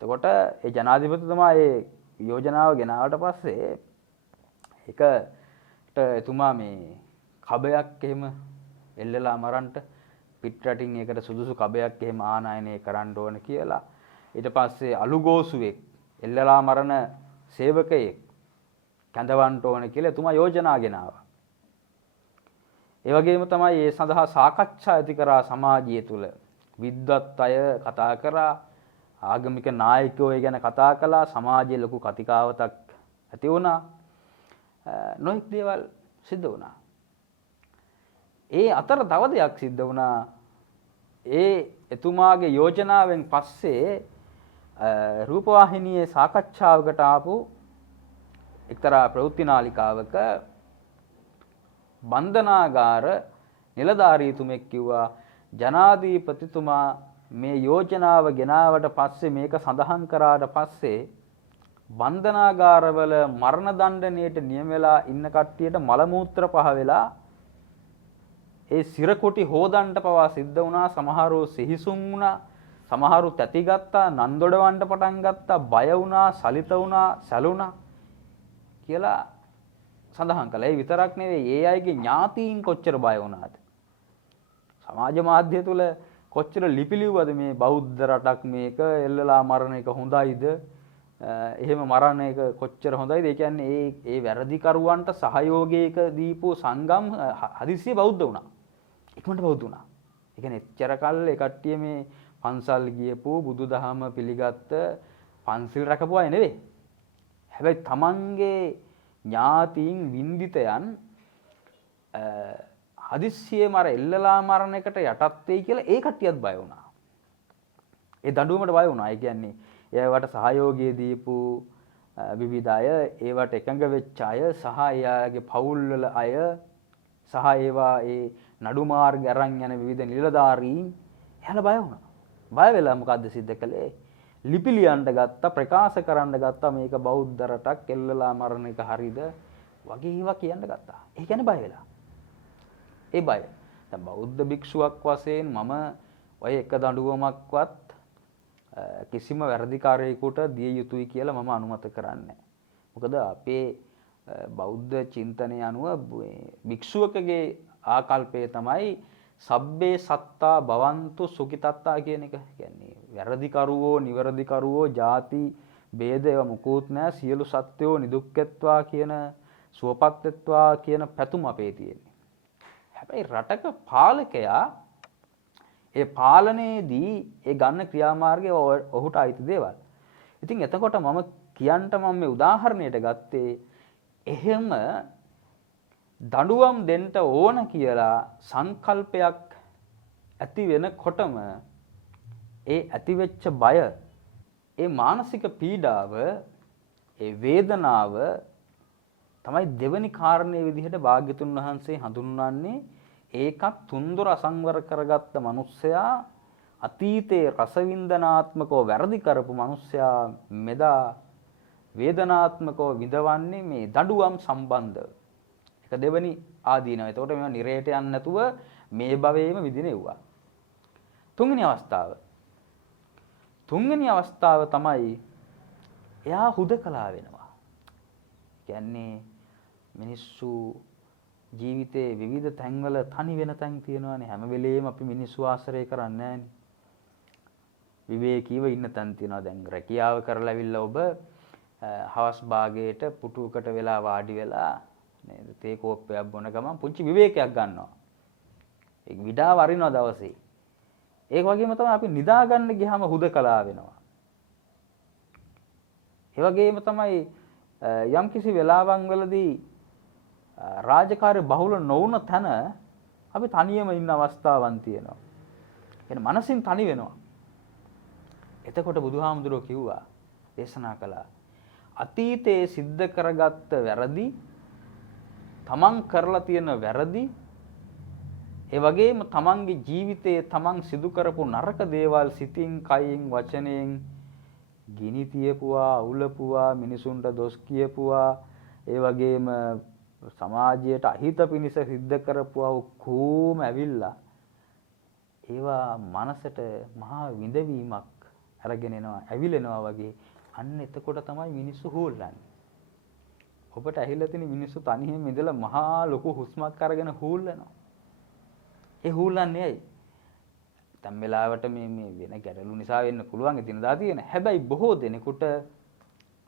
එතකොට ඒ ජනාධිපතිතුමා ඒ යෝජනාව ගෙනාවට පස්සේ ඒකට එතුමා මේ කබයක් එහෙම එල්ලලා මරන්න පිට රටින් ඒකට සුදුසු කබයක් එහෙම ආනයනය කරන්න ඕන කියලා ඊට පස්සේ අලුගෝසුවෙක් එල්ලලා මරන සේවකයෙක් කැඳවන්න ඕන කියලා එතුමා යෝජනා ගෙනාවා. ඒ වගේම තමයි ඒ සඳහා සාකච්ඡා ඇති කරා සමාජය තුළ. විද්වත් අය කතා කරා, ආගමික නායකයෝ ගැන කතා කළා, සමාජයේ ලොකු කතිකාවතක් ඇති වුණා. නොඑක් දේවල් සිද්ධ වුණා. ඒ අතර තව දෙයක් සිද්ධ වුණා. ඒ එතුමාගේ යෝජනාවෙන් පස්සේ රූපවාහිනියේ සාකච්ඡාවකට ආපු එක්තරා ප්‍රවෘත්ති නාලිකාවක බන්ධනාගාර නිලධාරීතුමෙක් කිව්වා ජනාධිපතිතුමා මේ යෝජනාව ගෙනාවට පස්සේ මේක සඳහන් කරාට පස්සේ බන්ධනාගාරවල මරණ දණ්ඩනයට නියම වෙලා ඉන්න කට්ටියට මල මූත්‍ර පහ වෙලා ඒ සිරකොටි හොදන්න පවා සිද්ධ වුණා. සමහරව සිහිසුම් වුණා, සමහරු තැති ගත්තා, නන්දොඩවන්න පටන් ගත්තා, බය වුණා, සලිත වුණා, සැලුණා කියලා සඳහන් කළා. ඒ විතරක් නෙවෙයි, ඒ අයගේ ඥාතීන් කොච්චර බය වුණාද? සමාජ මාධ්‍ය තුල කොච්චර ලිපිලිව්වද මේ බෞද්ධ රටක් මේක එල්ලලා මරණ එක හොඳයිද? එහෙම මරණ එක කොච්චර හොඳයිද? ඒ කියන්නේ ඒ වැරදිකරුවන්ට සහයෝගයක දීපු සංගම් හදිස්සිය බෞද්ධ වුණා. ඉක්මනට බෞද්ධ වුණා. ඒ කියන්නේ එච්චර කල් ඒ කට්ටිය මේ පන්සල් ගියපු බුදුදහම පිළිගත්ත පන්සිල් රැකපු අය නෙවෙයි. හැබැයි තමන්ගේ ඥාතීන් වින්දිතයන් හදිස්සියේ මර එල්ලලා මරණ එකට යටත් වෙයි කියලා ඒ කට්ටියත් බය වුණා. ඒ දඬුවමට බය වුණා. ඒ කියන්නේ ඒවට සහයෝගය දීපු විවිධ අය, ඒවට එකඟ වෙච්ච අය සහ එයාගේ පවුල්වල අය සහ ඒවා ඒ නඩු මාර්ග අරන් යන විවිධ නිලධාරීන් එයාලා බය වුණා. බය වෙලා මොකද්ද සිද්ධ කළේ? ලිපි ලියන්න ගත්තා, ප්‍රකාශ කරන්න ගත්තා මේක බෞද්ධ රටක් එල්ලලා මරණ එක හරිද වගේ ඒවා කියන්න ගත්තා. ඒ කියන්නේ බය වෙලා. ඒ බය. දැන් බෞද්ධ භික්ෂුවක් වශයෙන් මම ඔය එක දඬුවමක්වත් කිසිම වැරදිකාරයෙකුට දිය යුතුයි කියලා මම අනුමත කරන්නේ නැහැ. මොකද අපේ බෞද්ධ චින්තනය අනුව භික්ෂුවකගේ ආකල්පය තමයි සබ්බේ සත්තා භවන්තු සුඛිතත්තා කියන එක. කියන්නේ වැරදිකරුවෝ, නිවැරදිකරුවෝ, ಜಾති ભેද ඒවා මුකුත් නැහැ. සියලු සත්වෝ නිදුක්කත්වා කියන, සුවපත්ත්වා කියන පැතුම අපේ තියෙන්නේ. හැබැයි රටක පාලකයා ඒ පාලනයේදී ඒ ගන්න ක්‍රියාමාර්ගය ඔහුට අයිති දේවල්. ඉතින් එතකොට මම මේ උදාහරණයට ගත්තේ එහෙම දඬුවම් දෙන්න ඕන කියලා සංකල්පයක් ඇති වෙනකොටම ඒ ඇතිවෙච්ච බය, ඒ මානසික පීඩාව, ඒ වේදනාව තමයි දෙවනි කාරණේ විදිහට භාග්‍යතුන් වහන්සේ හඳුන්වන්නේ. ඒකත් තුන්දොර අසංවර කරගත්ත මිනිස්සයා, අතීතයේ රසවින්දනාත්මකව වැරදි කරපු මිනිස්සයා මෙදා වේදනාත්මකව විඳවන්නේ මේ දඬුවම් සම්බන්ධ. ඒක දෙවනි ආදීනව. එතකොට මේවා නිරේට යන්නේ නැතුව මේ භවයේම විඳිනෙව්වා. තුන්වෙනි අවස්ථාව තමයි එයා හුදකලා වෙනවා. කියන්නේ මිනිස්සු ජීවිතේ විවිධ තැන්වල තනි වෙන තැන් තියෙනවානේ. හැම වෙලෙම අපි මිනිස්සු ආශ්‍රය කරන්නේ නැහැනේ. විවේකීව ඉන්න තැන් තියෙනවා. දැන් රැකියාව කරලා ඇවිල්ලා ඔබ හවස් භාගයට පුටුවකට වෙලා වාඩි වෙලා නේද තේ කෝප්පයක් බොන ගමන් පුංචි විවේකයක් ගන්නවා. ඒක විඩාව අරිනවා දවසේ. ඒක වගේම තමයි අපි නිදා ගන්න ගියාම හුදකලා වෙනවා. ඒ වගේම තමයි යම්කිසි වෙලාවන් වලදී රාජකාරී බහුල නොවුන තැන අපි තනියම ඉන්න අවස්ථාවන් තියෙනවා. එන මනසින් තනි වෙනවා. එතකොට බුදුහාමුදුරුවෝ කිව්වා, දේශනා කළා, අතීතයේ සිද්ධ කරගත්ත වැරදි, තමන් කරලා තියෙන වැරදි, ඒ වගේම තමන්ගේ ජීවිතයේ තමන් සිදු කරපු නරක දේවල් සිතින්, කයින්, වචනයෙන් ගිනි තියපුවා, අවුලපුවා, මිනිසුන්ට දොස් කියපුවා, ඒ වගේම සමාජයට අහිත පිනිස සිද්ධ කරපුවා ඔක්කොම ඇවිල්ලා ඒවා මනසට මහා විඳවීමක් අරගෙන එනවා, ඇවිලෙනවා වගේ. අන්න එතකොට තමයි මිනිස්සු හොල්ලන්නේ. ඔබට ඇහිලා තියෙන මිනිස්සු තනියම ඉඳලා මහා ලොකු හුස්මක් අරගෙන හූල්ලනවා. ඒ හූල්ලන්නේ ඇයි? දැන් වෙලාවට මේ වෙන ගැටලු නිසා වෙන්න පුළුවන් එදිනදා තියෙන. හැබැයි බොහෝ දෙනෙකුට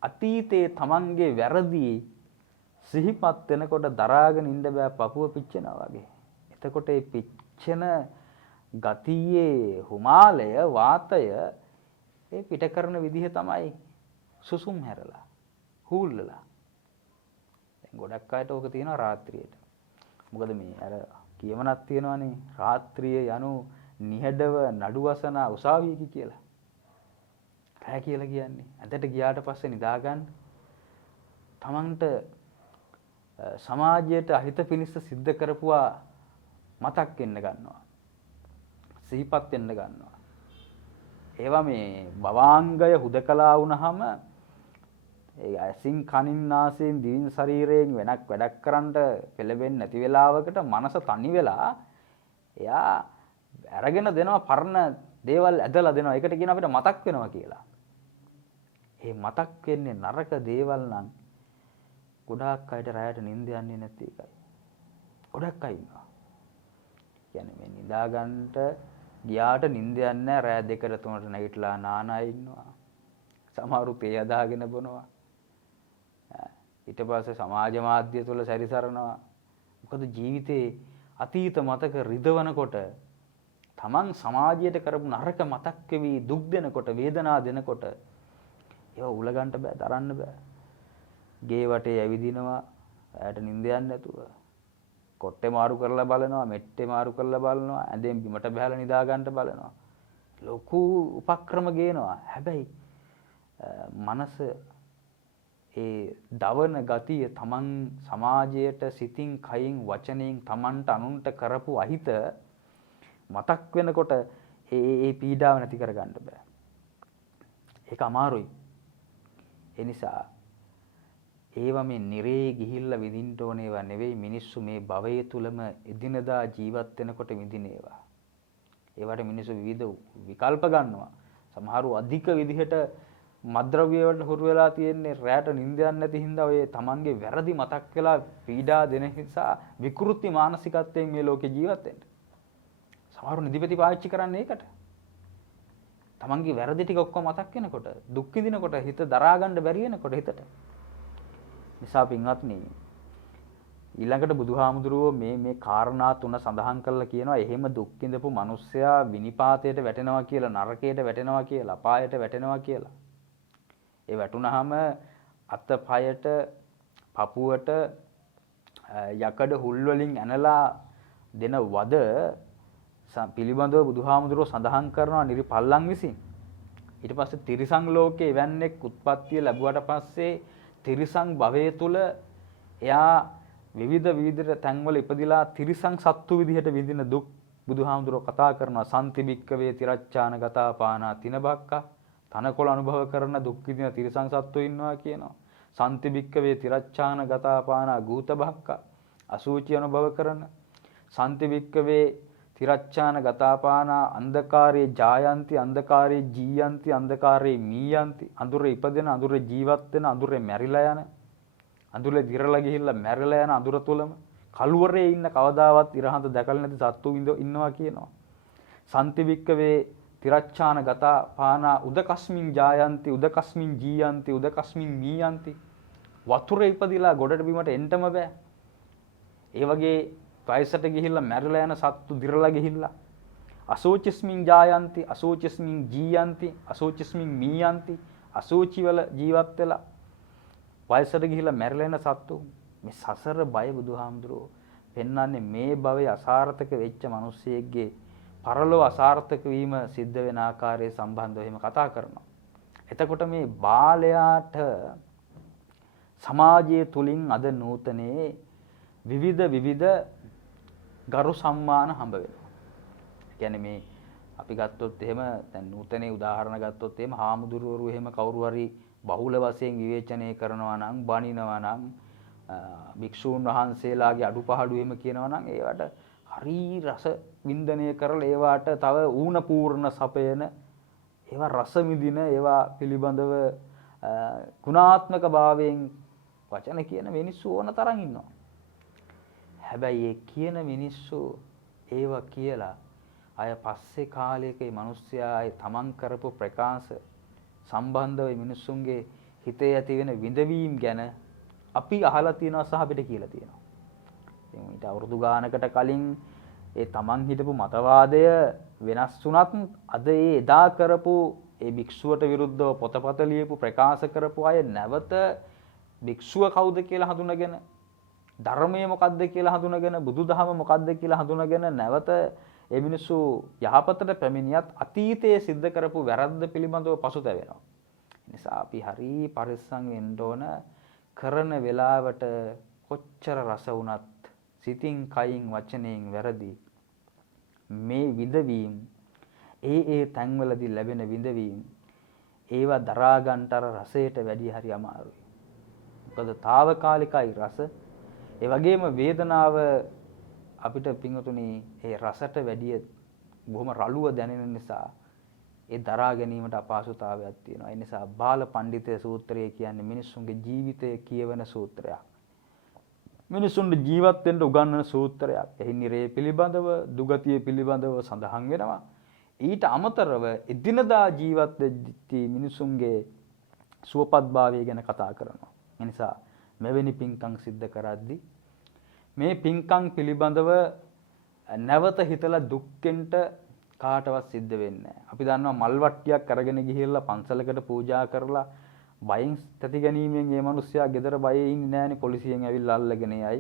අතීතයේ තමන්ගේ වැරදි සිහිපත් වෙනකොට දරාගෙන ඉන්න බෑ පපුව පිච්චෙනවා වගේ. එතකොට මේ පිච්චෙන ගතියේ හුමාලය වාතය ඒ පිට කරන විදිහ තමයි සුසුම් හැරලා හූල්ලලා. දැන් ගොඩක් අයට ඕක තියෙනවා රාත්‍රියේට. මොකද මේ අර කියමනක් තියෙනවානේ රාත්‍රිය යනු නිහඬව නඩුවසන උසාවියකි කියලා. රෑ කියලා කියන්නේ. ඇඳට ගියාට පස්සේ නිදා ගන්න. තමන්ට සමාජයට අහිත පිණිස සිද්ධ කරපුවා මතක් වෙන්න ගන්නවා. සිහිපත් වෙන්න ගන්නවා. ඒවා මේ භවාංගය හුදකලා වුණාම ඒ ඇසින් කනින් නාසයෙන් දිවින් ශරීරයෙන් වෙනක් වැඩක් කරන්න පෙළඹෙන්නේ නැති වෙලාවකට මනස තනි වෙලා එයා අරගෙන දෙනවා පරණ දේවල් ඇදලා දෙනවා. ඒකට කියන අපිට මතක් වෙනවා කියලා. ඒ මතක් වෙන්නේ නරක දේවල් නම් ගොඩාක් අයට රැයට නිින්ද යන්නේ නැති එකයි. ගොඩක් අය ඉන්නවා. කියන්නේ මේ නිදා ගන්නට ගියාට නිින්ද යන්නේ නැහැ. රෑ 2ට 3ට නැගිටලා නාන අය ඉන්නවා. සමහරු තේ හදාගෙන බොනවා. ඊට පස්සේ සමාජ මාධ්‍ය තුල සැරිසරනවා. මොකද ජීවිතේ අතීත මතක රිදවනකොට තමන් සමාජයට කරපු නරක මතක් වෙවි දුක් දෙනකොට වේදනා දෙනකොට ඒවා උලගන්න බෑ දරන්න බෑ. ගේ වටේ ඇවිදිනවා ඇයට නිින්ද යන්නේ නැතුව. කොට්ටේ මාරු කරලා බලනවා, මෙට්ටේ මාරු කරලා බලනවා, ඇඳෙන් බිමට බහලා නිදා ගන්න බලනවා. ලොකු උපක්‍රම ගේනවා. හැබැයි මනස ඒ දවන ගතිය තමන් සමාජයට සිතින් කයින් වචනයෙන් තමන්ට අනුන්ට කරපු අහිත මතක් වෙනකොට ඒ පීඩාව නැති කරගන්න බෑ. ඒක අමාරුයි. ඒ නිසා ඒවා මේ නිරේ ගිහිල්ලා විඳින්න ඕන ඒවා නෙවෙයි මිනිස්සු මේ භවයේ තුලම එදිනදා ජීවත් වෙනකොට විඳින ඒවා. ඒවට මිනිස්සු විවිධ විකල්ප ගන්නවා. සමහරව අධික විදිහට මද්ද්‍රව්‍ය වලට හුරු වෙලා තියෙන්නේ රැට නිින්ද යන්නේ නැති හින්දා ඔය තමන්ගේ වැරදි මතක් වෙලා පීඩා දෙන නිසා විකෘති මානසිකත්වයෙන් මේ ලෝකේ ජීවත් වෙන්න. සමහරව නිදිපෙති පාවිච්චි කරන්නේ ඒකට. තමන්ගේ වැරදි ටික ඔක්කොම මතක් වෙනකොට දුක් විඳිනකොට හිත දරා ගන්න බැරි වෙනකොට හිතට. නිසා පින්වත්නි ඊළඟට බුදුහාමුදුරුවෝ මේ කාරණා තුන සඳහන් කරලා කියනවා එහෙම දුක් විඳපු මිනිස්සයා විනිපාතයට වැටෙනවා කියලා නරකයට වැටෙනවා කියලා අපායට වැටෙනවා කියලා. ඒ වැටුනහම අත පයට පපුවට යකඩ හුල් වලින් ඇනලා දෙන වද පිළිබඳව බුදුහාමුදුරුවෝ සඳහන් කරනවා නිරිපල්ලන් විසින්. ඊට පස්සේ තිරිසන් ලෝකේ එවන්නේක් උත්පත්තිය ලැබුවට පස්සේ තිරිසන් භවයේ තුල එයා විවිධ තැන්වල ඉපදිලා තිරිසන් සත්තු විදිහට විඳින දුක් බුදුහාමුදුරුවෝ කතා කරනවා. සම්ති බික්කවේ තිරච්ඡාන ගතා පානා තිනබක්කා තනකොළ අනුභව කරන දුක් විඳින තිරිසන් සත්තු ඉන්නවා කියනවා. සම්ති බික්කවේ තිරච්ඡාන ගතා පානා ගූතබක්කා අසුචි අනුභව කරන සම්ති බික්කවේ තිරච්ඡාන ගතාපානා අන්ධකාරයේ ජායන්ති අන්ධකාරයේ ජීයන්ති අන්ධකාරයේ මීයන්ති අඳුරේ ඉපදෙන අඳුරේ ජීවත් වෙන අඳුරේ මැරිලා යන අඳුරේ දිරලා ගිහිල්ලා මැරිලා යන අඳුර තුලම කලුවරේ ඉන්න කවදාවත් ඉරහඳ දැකලා නැති සත්තු ඉන්නවා කියනවා. සම්ති වික්කවේ තිරච්ඡාන ගතාපානා උදකස්මින් ජායන්ති උදකස්මින් ජීයන්ති උදකස්මින් මීයන්ති වතුරේ ඉපදිලා ගොඩට බිමට එන්නම බෑ. ඒ වගේ වයසට ගිහිල්ලා මැරිලා යන සත්තු දිරලා ගිහිල්ලා අසෝචිස්මින් ජායන්ති අසෝචිස්මින් ජීයන්ති අසෝචිස්මින් මීයන්ති අසෝචි වල ජීවත් වෙලා වයසට ගිහිල්ලා මැරිලා යන සත්තු මේ සසර බය බුදුහාමුදුරුවෝ පෙන්වන්නේ මේ භවයේ අසාර්ථක වෙච්ච මිනිස්සෙක්ගේ පරලොව අසාර්ථක වීම සිද්ධ වෙන ආකාරයේ සම්බන්ධව එහෙම කතා කරනවා. එතකොට මේ බාලයාට සමාජයේ තුලින් අද නූතනයේ විවිධ ගරු සම්මාන හම්බ වෙනවා. කියන්නේ මේ අපි ගත්තොත් එහෙම දැන් නූතනයේ උදාහරණ ගත්තොත් එහෙම හාමුදුරුවරු එහෙම කවුරු හරි බහුල වශයෙන් විවේචනය කරනවා නම් බනිනවා නම් භික්ෂූන් වහන්සේලාගේ අඩුපහඩු එහෙම කියනවා නම් ඒවට හරි රස වින්දනය කරලා ඒවට තව ඌණ පූර්ණ සපයන ඒවා රස විඳින ඒවා පිළිබඳව ගුණාත්මක භාවයෙන් වචන කියන මිනිස්සු ඕන තරම් ඉන්නවා. හැබැයි ඒ කියන මිනිස්සු ඒව කියලා අය පස්සේ කාලයක මේ මිනිස්සයා තමන් කරපු ප්‍රකාශ සම්බන්ධව මිනිස්සුන්ගේ හිතේ ඇති වෙන විඳවීම් ගැන අපි අහලා තියෙනවා සහ අපිට කියලා තියෙනවා. ඉතින් ඊට අවුරුදු ගානකට කලින් ඒ තමන් හිටපු මතවාදය වෙනස් වුණත් අද ඒ එදා කරපු ඒ භික්ෂුවට විරුද්ධව පොතපත ලියපු ප්‍රකාශ කරපු අය නැවත භික්ෂුව කවුද කියලා හඳුනගෙන ධර්මය මොකද්ද කියලා හඳුනගෙන බුදුදහම මොකද්ද කියලා හඳුනගෙන නැවත ඒ මිනිස්සු යහපතට පැමිණියත් අතීතයේ සිද්ධ කරපු වැරද්ද පිළිබඳව පසුතැවෙනවා. ඒ නිසා අපි හරි පරිස්සම් වෙන්න ඕන. කරන වෙලාවට කොච්චර රස වුණත් සිතින් කයින් වචනයෙන් වැරදි මේ විඳවීම් ඒ තැන්වලදී ලැබෙන විඳවීම් ඒවා දරා ගන්නට රසයට වැඩි හරි අමාරුයි. මොකද తాවකාලිකයි රස. ඒ වගේම වේදනාව අපිට පින්වතුනි ඒ රසට වැඩිය බොහොම රළුව දැනෙන නිසා ඒ දරා ගැනීමට අපහසුතාවයක් තියෙනවා. ඒ නිසා බාල පඬිතේ සූත්‍රය කියන්නේ මිනිසුන්ගේ ජීවිතය කියවන සූත්‍රයක්. මිනිසුන්ගේ ජීවත් වෙන්න උගන්වන සූත්‍රයක්. එහි නිරේ පිළිබඳව, දුගතිය පිළිබඳව සඳහන් වෙනවා. ඊට අමතරව එදිනදා ජීවත් වෙච්චි මිනිසුන්ගේ සුවපත්භාවය ගැන කතා කරනවා. ඒ නිසා මෙවැනි පින්කම් සිද්ධ කරද්දී මේ පින්කම් පිළිබඳව නැවත හිතලා දුක්ෙන්ට කාටවත් සිද්ධ වෙන්නේ නැහැ. අපි දන්නවා මල් වට්ටියක් අරගෙන ගිහිල්ලා පන්සලකට පූජා කරලා බයෙන් තැති ගැනීමෙන් මේ මිනිස්සයා ගෙදර බයේ ඉන්නේ නැහනේ, පොලිසියෙන් ඇවිල්ලා අල්ලගෙන යයි.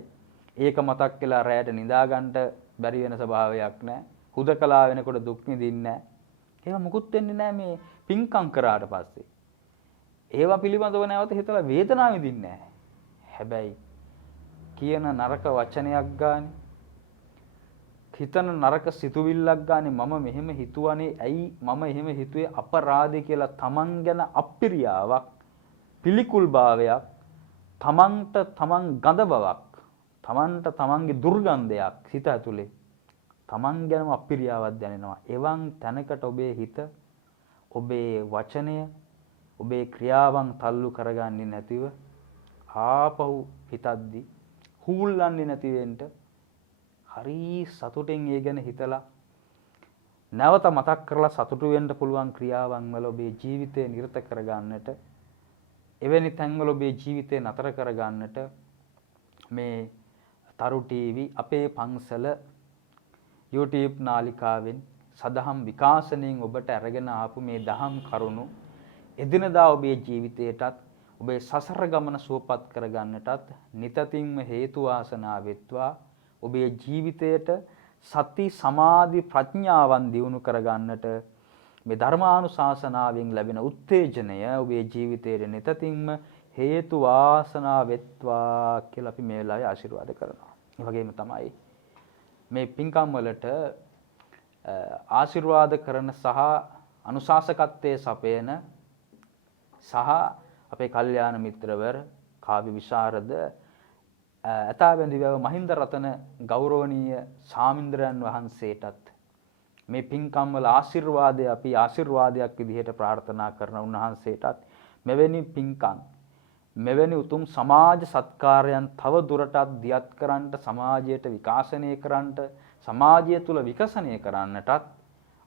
ඒක මතක් වෙලා රැයට නිදා ගන්නට බැරි වෙන ස්වභාවයක් නැහැ. හුදකලා වෙනකොට දුක් විඳින්නේ නැහැ. ඒවා මුකුත් වෙන්නේ නැහැ මේ පින්කම් කරාට පස්සේ. ඒවා පිළිබඳව නැවත හිතලා වේදනාව විඳින්නේ නැහැ. හැබැයි කියන නරක වචනයක් ගානේ, හිතන නරක සිතුවිල්ලක් ගානේ මම මෙහෙම හිතුවනේ ඇයි මම එහෙම හිතුවේ අපරාධේ කියලා තමන් ගැන අප්‍රියාවක්, පිළිකුල් භාවයක්, තමන්ට තමන් ගඳ බවක්, තමන්ට තමන්ගේ දුර්ගන්ධයක් හිත ඇතුලේ තමන් ගැනම අප්‍රියාවක් දැනෙනවා. එවන් තැනකට ඔබේ හිත, ඔබේ වචනය, ඔබේ ක්‍රියාවන් තල්ලු කරගන්නේ නැතිව ආපහු හිතද්දි හූල්ලන්නේ නැති වෙන්න හරි සතුටෙන් ඒ ගැන හිතලා නැවත මතක් කරලා සතුටු වෙන්න පුළුවන් ක්‍රියාවන් වල ඔබේ ජීවිතය නිරත කරගන්නට, එවැනි තැන්වල ඔබේ ජීවිතය නතර කරගන්නට මේ තරු ටීවී අපේ පන්සල YouTube නාලිකාවෙන් සදහම් විකාශනයෙන් ඔබට අරගෙන ආපු මේ දහම් කරුණු එදිනදා ඔබේ ජීවිතයටත් ඔබේ සසර ගමන සුවපත් කරගන්නටත් නිතතින්ම හේතු වාසනා වෙත්වා. ඔබේ ජීවිතයට සති සමාධි ප්‍රඥාවන් දියුණු කරගන්නට මේ ධර්මානුශාසනාවෙන් ලැබෙන උත්තේජනය ඔබේ ජීවිතයේ නිතතින්ම හේතු වාසනා වෙත්වා කියලා අපි මේ වෙලාවේ ආශිර්වාද කරනවා. ඒ වගේම තමයි මේ පින්කම් වලට ආශිර්වාද කරන සහ අනුශාසකත්වයේ සපයන සහ අපේ කල්යාණ මිත්‍රවර කාව්‍ය විශාරද ඇතාවැඳිවැව මහින්ද රතන ගෞරවනීය සාමින්ද්‍රයන් වහන්සේටත් මේ පින්කම් වල ආශිර්වාදය අපි ආශිර්වාදයක් විදිහට ප්‍රාර්ථනා කරන උන්වහන්සේටත් මෙවැනි පින්කම්, මෙවැනි උතුම් සමාජ සත්කාරයන් තව දුරටත් දියත් කරන්නට, සමාජයට විකාශනය කරන්නට, සමාජය තුල විකසනය කරන්නටත්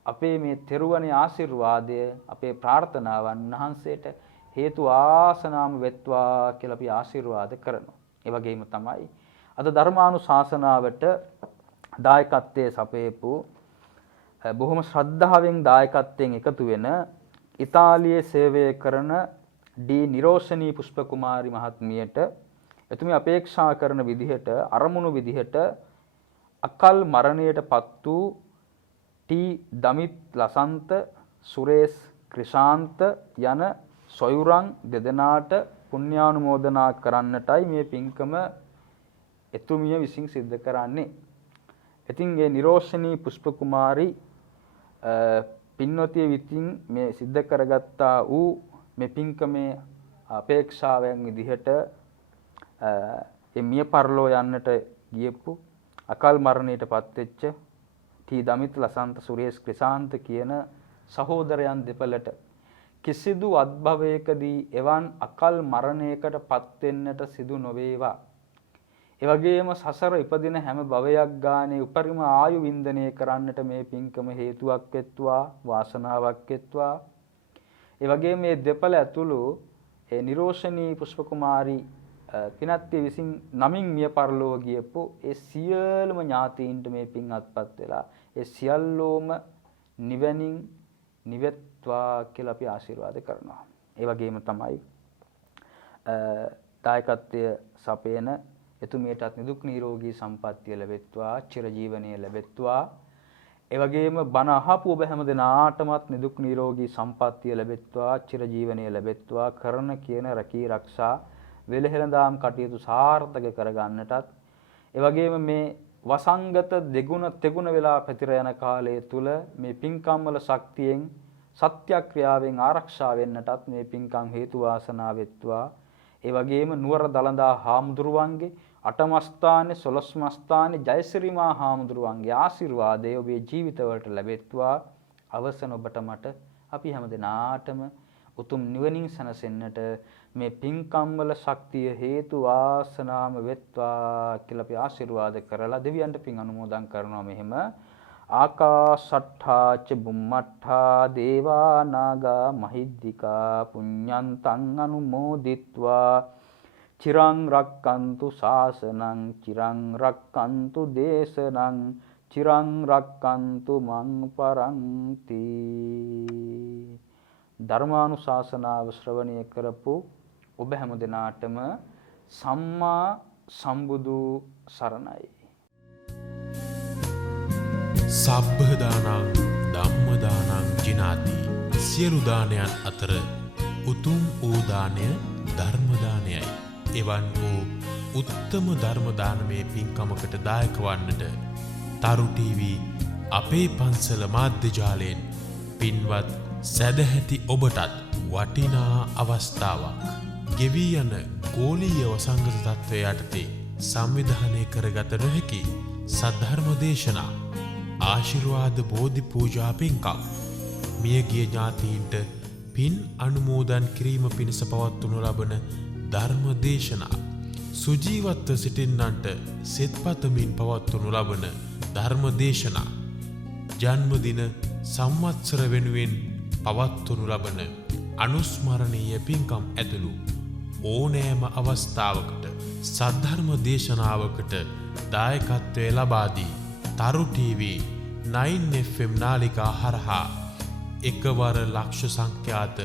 අපේ මේ තෙරුවනේ ආශිර්වාදය, අපේ ප්‍රාර්ථනාවන් උන්වහන්සේට හේතු ආසනාම වෙත්වා කියලා අපි ආශිර්වාද කරනවා. ඒ වගේම තමයි අද ධර්මානුශාසනාවට දායකත්වයේ සපයපු බොහොම ශ්‍රද්ධාවෙන් දායකත්වයෙන් එකතු වෙන ඉතාලියේ සේවය කරන ඩී නිරෝෂණී පුෂ්ප කුමාරි මහත්මියට එතුමිය අපේක්ෂා කරන විදිහට, අරමුණු විදිහට අකල් මරණයටපත් වූ ටී දමිත් ලසන්ත, සුරේෂ් ක්‍රිෂාන්ත යන සොයුරන් දෙදෙනාට පුණ්‍යානුමෝදනා කරන්නටයි මේ පින්කම එතුමිය විසින් සිද්ධ කරන්නේ. ඉතින් මේ නිරෝෂණී පුෂ්ප කුමාරි පින්වතිය විසින් මේ සිද්ධ කරගත්තා වූ මේ පින්කමේ අපේක්ෂාවෙන් විදිහට මිය පරලෝ යන්නට ගියපු අකල් මරණයටපත් වෙච්ච ටී දමිත් ලසන්ත, සුරේෂ් ක්‍රිෂාන්ත කියන සහෝදරයන් දෙපළට කිසිදු අත්භවයකදී එවන් අකල් මරණයකට පත්වෙන්නට සිදු නොවේවා. ඒ වගේම සසර ඉපදින හැම භවයක් ගානේ උපරිම ආයු වින්දනය කරන්නට මේ පින්කම හේතුවක් වෙත්වා, වාසනාවක් වෙත්වා. ඒ වගේම මේ දෙපළ ඇතුළු ඒ නිරෝෂණී පුෂ්ප කුමාරී පිනත්ති විසින් නමින් මිය පරලෝව ගියපු ඒ සියලුම ඥාතීන්ට මේ පින් අත්පත් වෙලා ඒ සියල්ලෝම නිවනින් නිවෙත්වා කියලා අපි ආශිර්වාද කරනවා. ඒ වගේම තමයි දායකත්වය සපයන එතුමියටත් නිදුක් නිරෝගී සම්පන්නිය ලැබෙත්වා, චිරජීවනයේ ලැබෙත්වා. ඒ වගේම බණ අහපු ඔබ හැම දෙනාටමත් නිදුක් නිරෝගී සම්පන්නිය ලැබෙත්වා, චිරජීවනයේ ලැබෙත්වා. කරන කියන රැකී ආරක්ෂා වෙලහෙළඳාම් කටයුතු සාර්ථක කරගන්නටත් ඒ වගේම මේ වසංගත දෙගුණ තෙගුණ වෙලා පැතිර යන කාලය තුල මේ පින්කම් වල ශක්තියෙන් සත්‍යක්‍රියාවෙන් ආරක්ෂා වෙන්නටත් මේ පින්කම් හේතු වාසනා වෙත්වා. ඒ වගේම නුවර දළදා හාමුදුරුවන්ගේ අටමස්ථානේ 12 මස්ථානේ ජයසිරිමා හාමුදුරුවන්ගේ ආශිර්වාදය ඔබේ ජීවිතවලට ලැබෙත්වා. අවසන් ඔබට මට අපි හැම දිනාටම උතුම් නිවනින් සැනසෙන්නට මේ පින්කම් වල ශක්තිය හේතු වාසනාම වෙත්වා කියලා අපි ආශිර්වාද කරලා දෙවියන්ට පින් අනුමෝදන් කරනවා. මෙහෙම ආකාශට්ඨා ච බුම්මට්ඨා දේවා නාග මහිද්దికා පුඤ්ඤන්තං අනුමෝදිත්වා චිරං රක්칸තු ශාසනං චිරං රක්칸තු දේශනං චිරං රක්칸තු මං පරන්ති. ධර්මානුශාසනාව ශ්‍රවණය කරපු ඔබ හැම දිනාටම සම්මා සම්බුදු සරණයි. සබ්බ දානං ධම්ම දානං ජිනාති. සියලු දානයන් අතර උතුම් වූ දානය ධර්ම දානයයි. එවන් වූ උත්තම ධර්ම දානමේ පින්කමකට දායක වන්නට තරු ටීවී අපේ පන්සල මාධ්‍ය ජාලයෙන් පින්වත් සැදැහැති ඔබටත් වටිනා අවස්ථාවක්. ගෙවී යන ගෝලීය වසංගත තත්ත්වය යටතේ සංවිධානය කරගත නොහැකි සද්ධර්ම දේශනා, ආශිර්වාද බෝධි පූජා පින්කම්, මියගිය ඥාතීන්ට පින් අනුමෝදන් කිරීම පිණිස පවත්වනු ලබන ධර්ම දේශනා, සුජීවත්ව සිටින්නන්ට සෙත්පතමින් පවත්වනු ලබන ධර්ම දේශනා, ජන්මදින සංවත්සර වෙනුවෙන් පවත්වනු ලබන අනුස්මරණීය පින්කම් ඇතුළු ඕනෑම අවස්ථාවකට සද්ධර්ම දේශනාවකට දායකත්වය ලබා දී තරු ටීවී 9FM නාලිකා හරහා එකවර ලක්ෂ සංඛ්‍යාත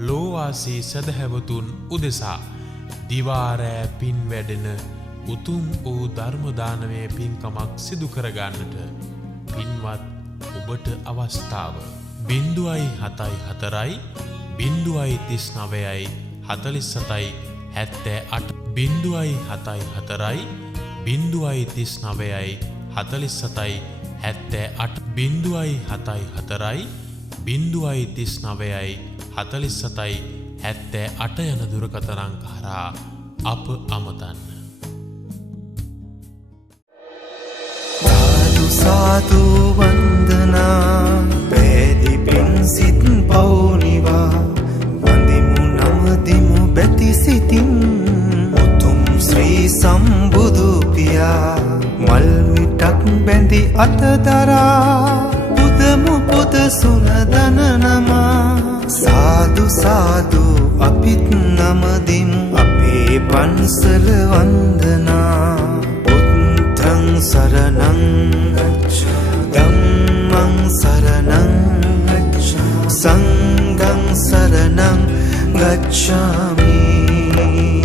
ලෝවාසී සදහැවතුන් උදෙසා දිවා රෑ පින් වැඩෙන උතුම් වූ ධර්ම දානමය පින්කමක් සිදු කරගන්නට පින්වත් ඔබට අවස්ථාව 0.74 0.39 47 78 0.74 0.39 47 78 0.74 0.39 47 78 යන දුරකථන අංක හරහා අප අමතන්න. සාදු වන්දනා පැදි පින් සිත් පෞනිවා වන්දිමු නමදිමු බැති සිතින් උතුම් ශ්‍රී සම්බුදු පියා මල් මිටක් බැඳි අතදරා පුදමු පුද සුනදන නමා සාදු සාදු අපිත් නමදිමු අපේ පන්සල වන්දනා බුද්ධං සරණං ධම්මං සරණං සංඝං සරණං ගච්ඡාමි.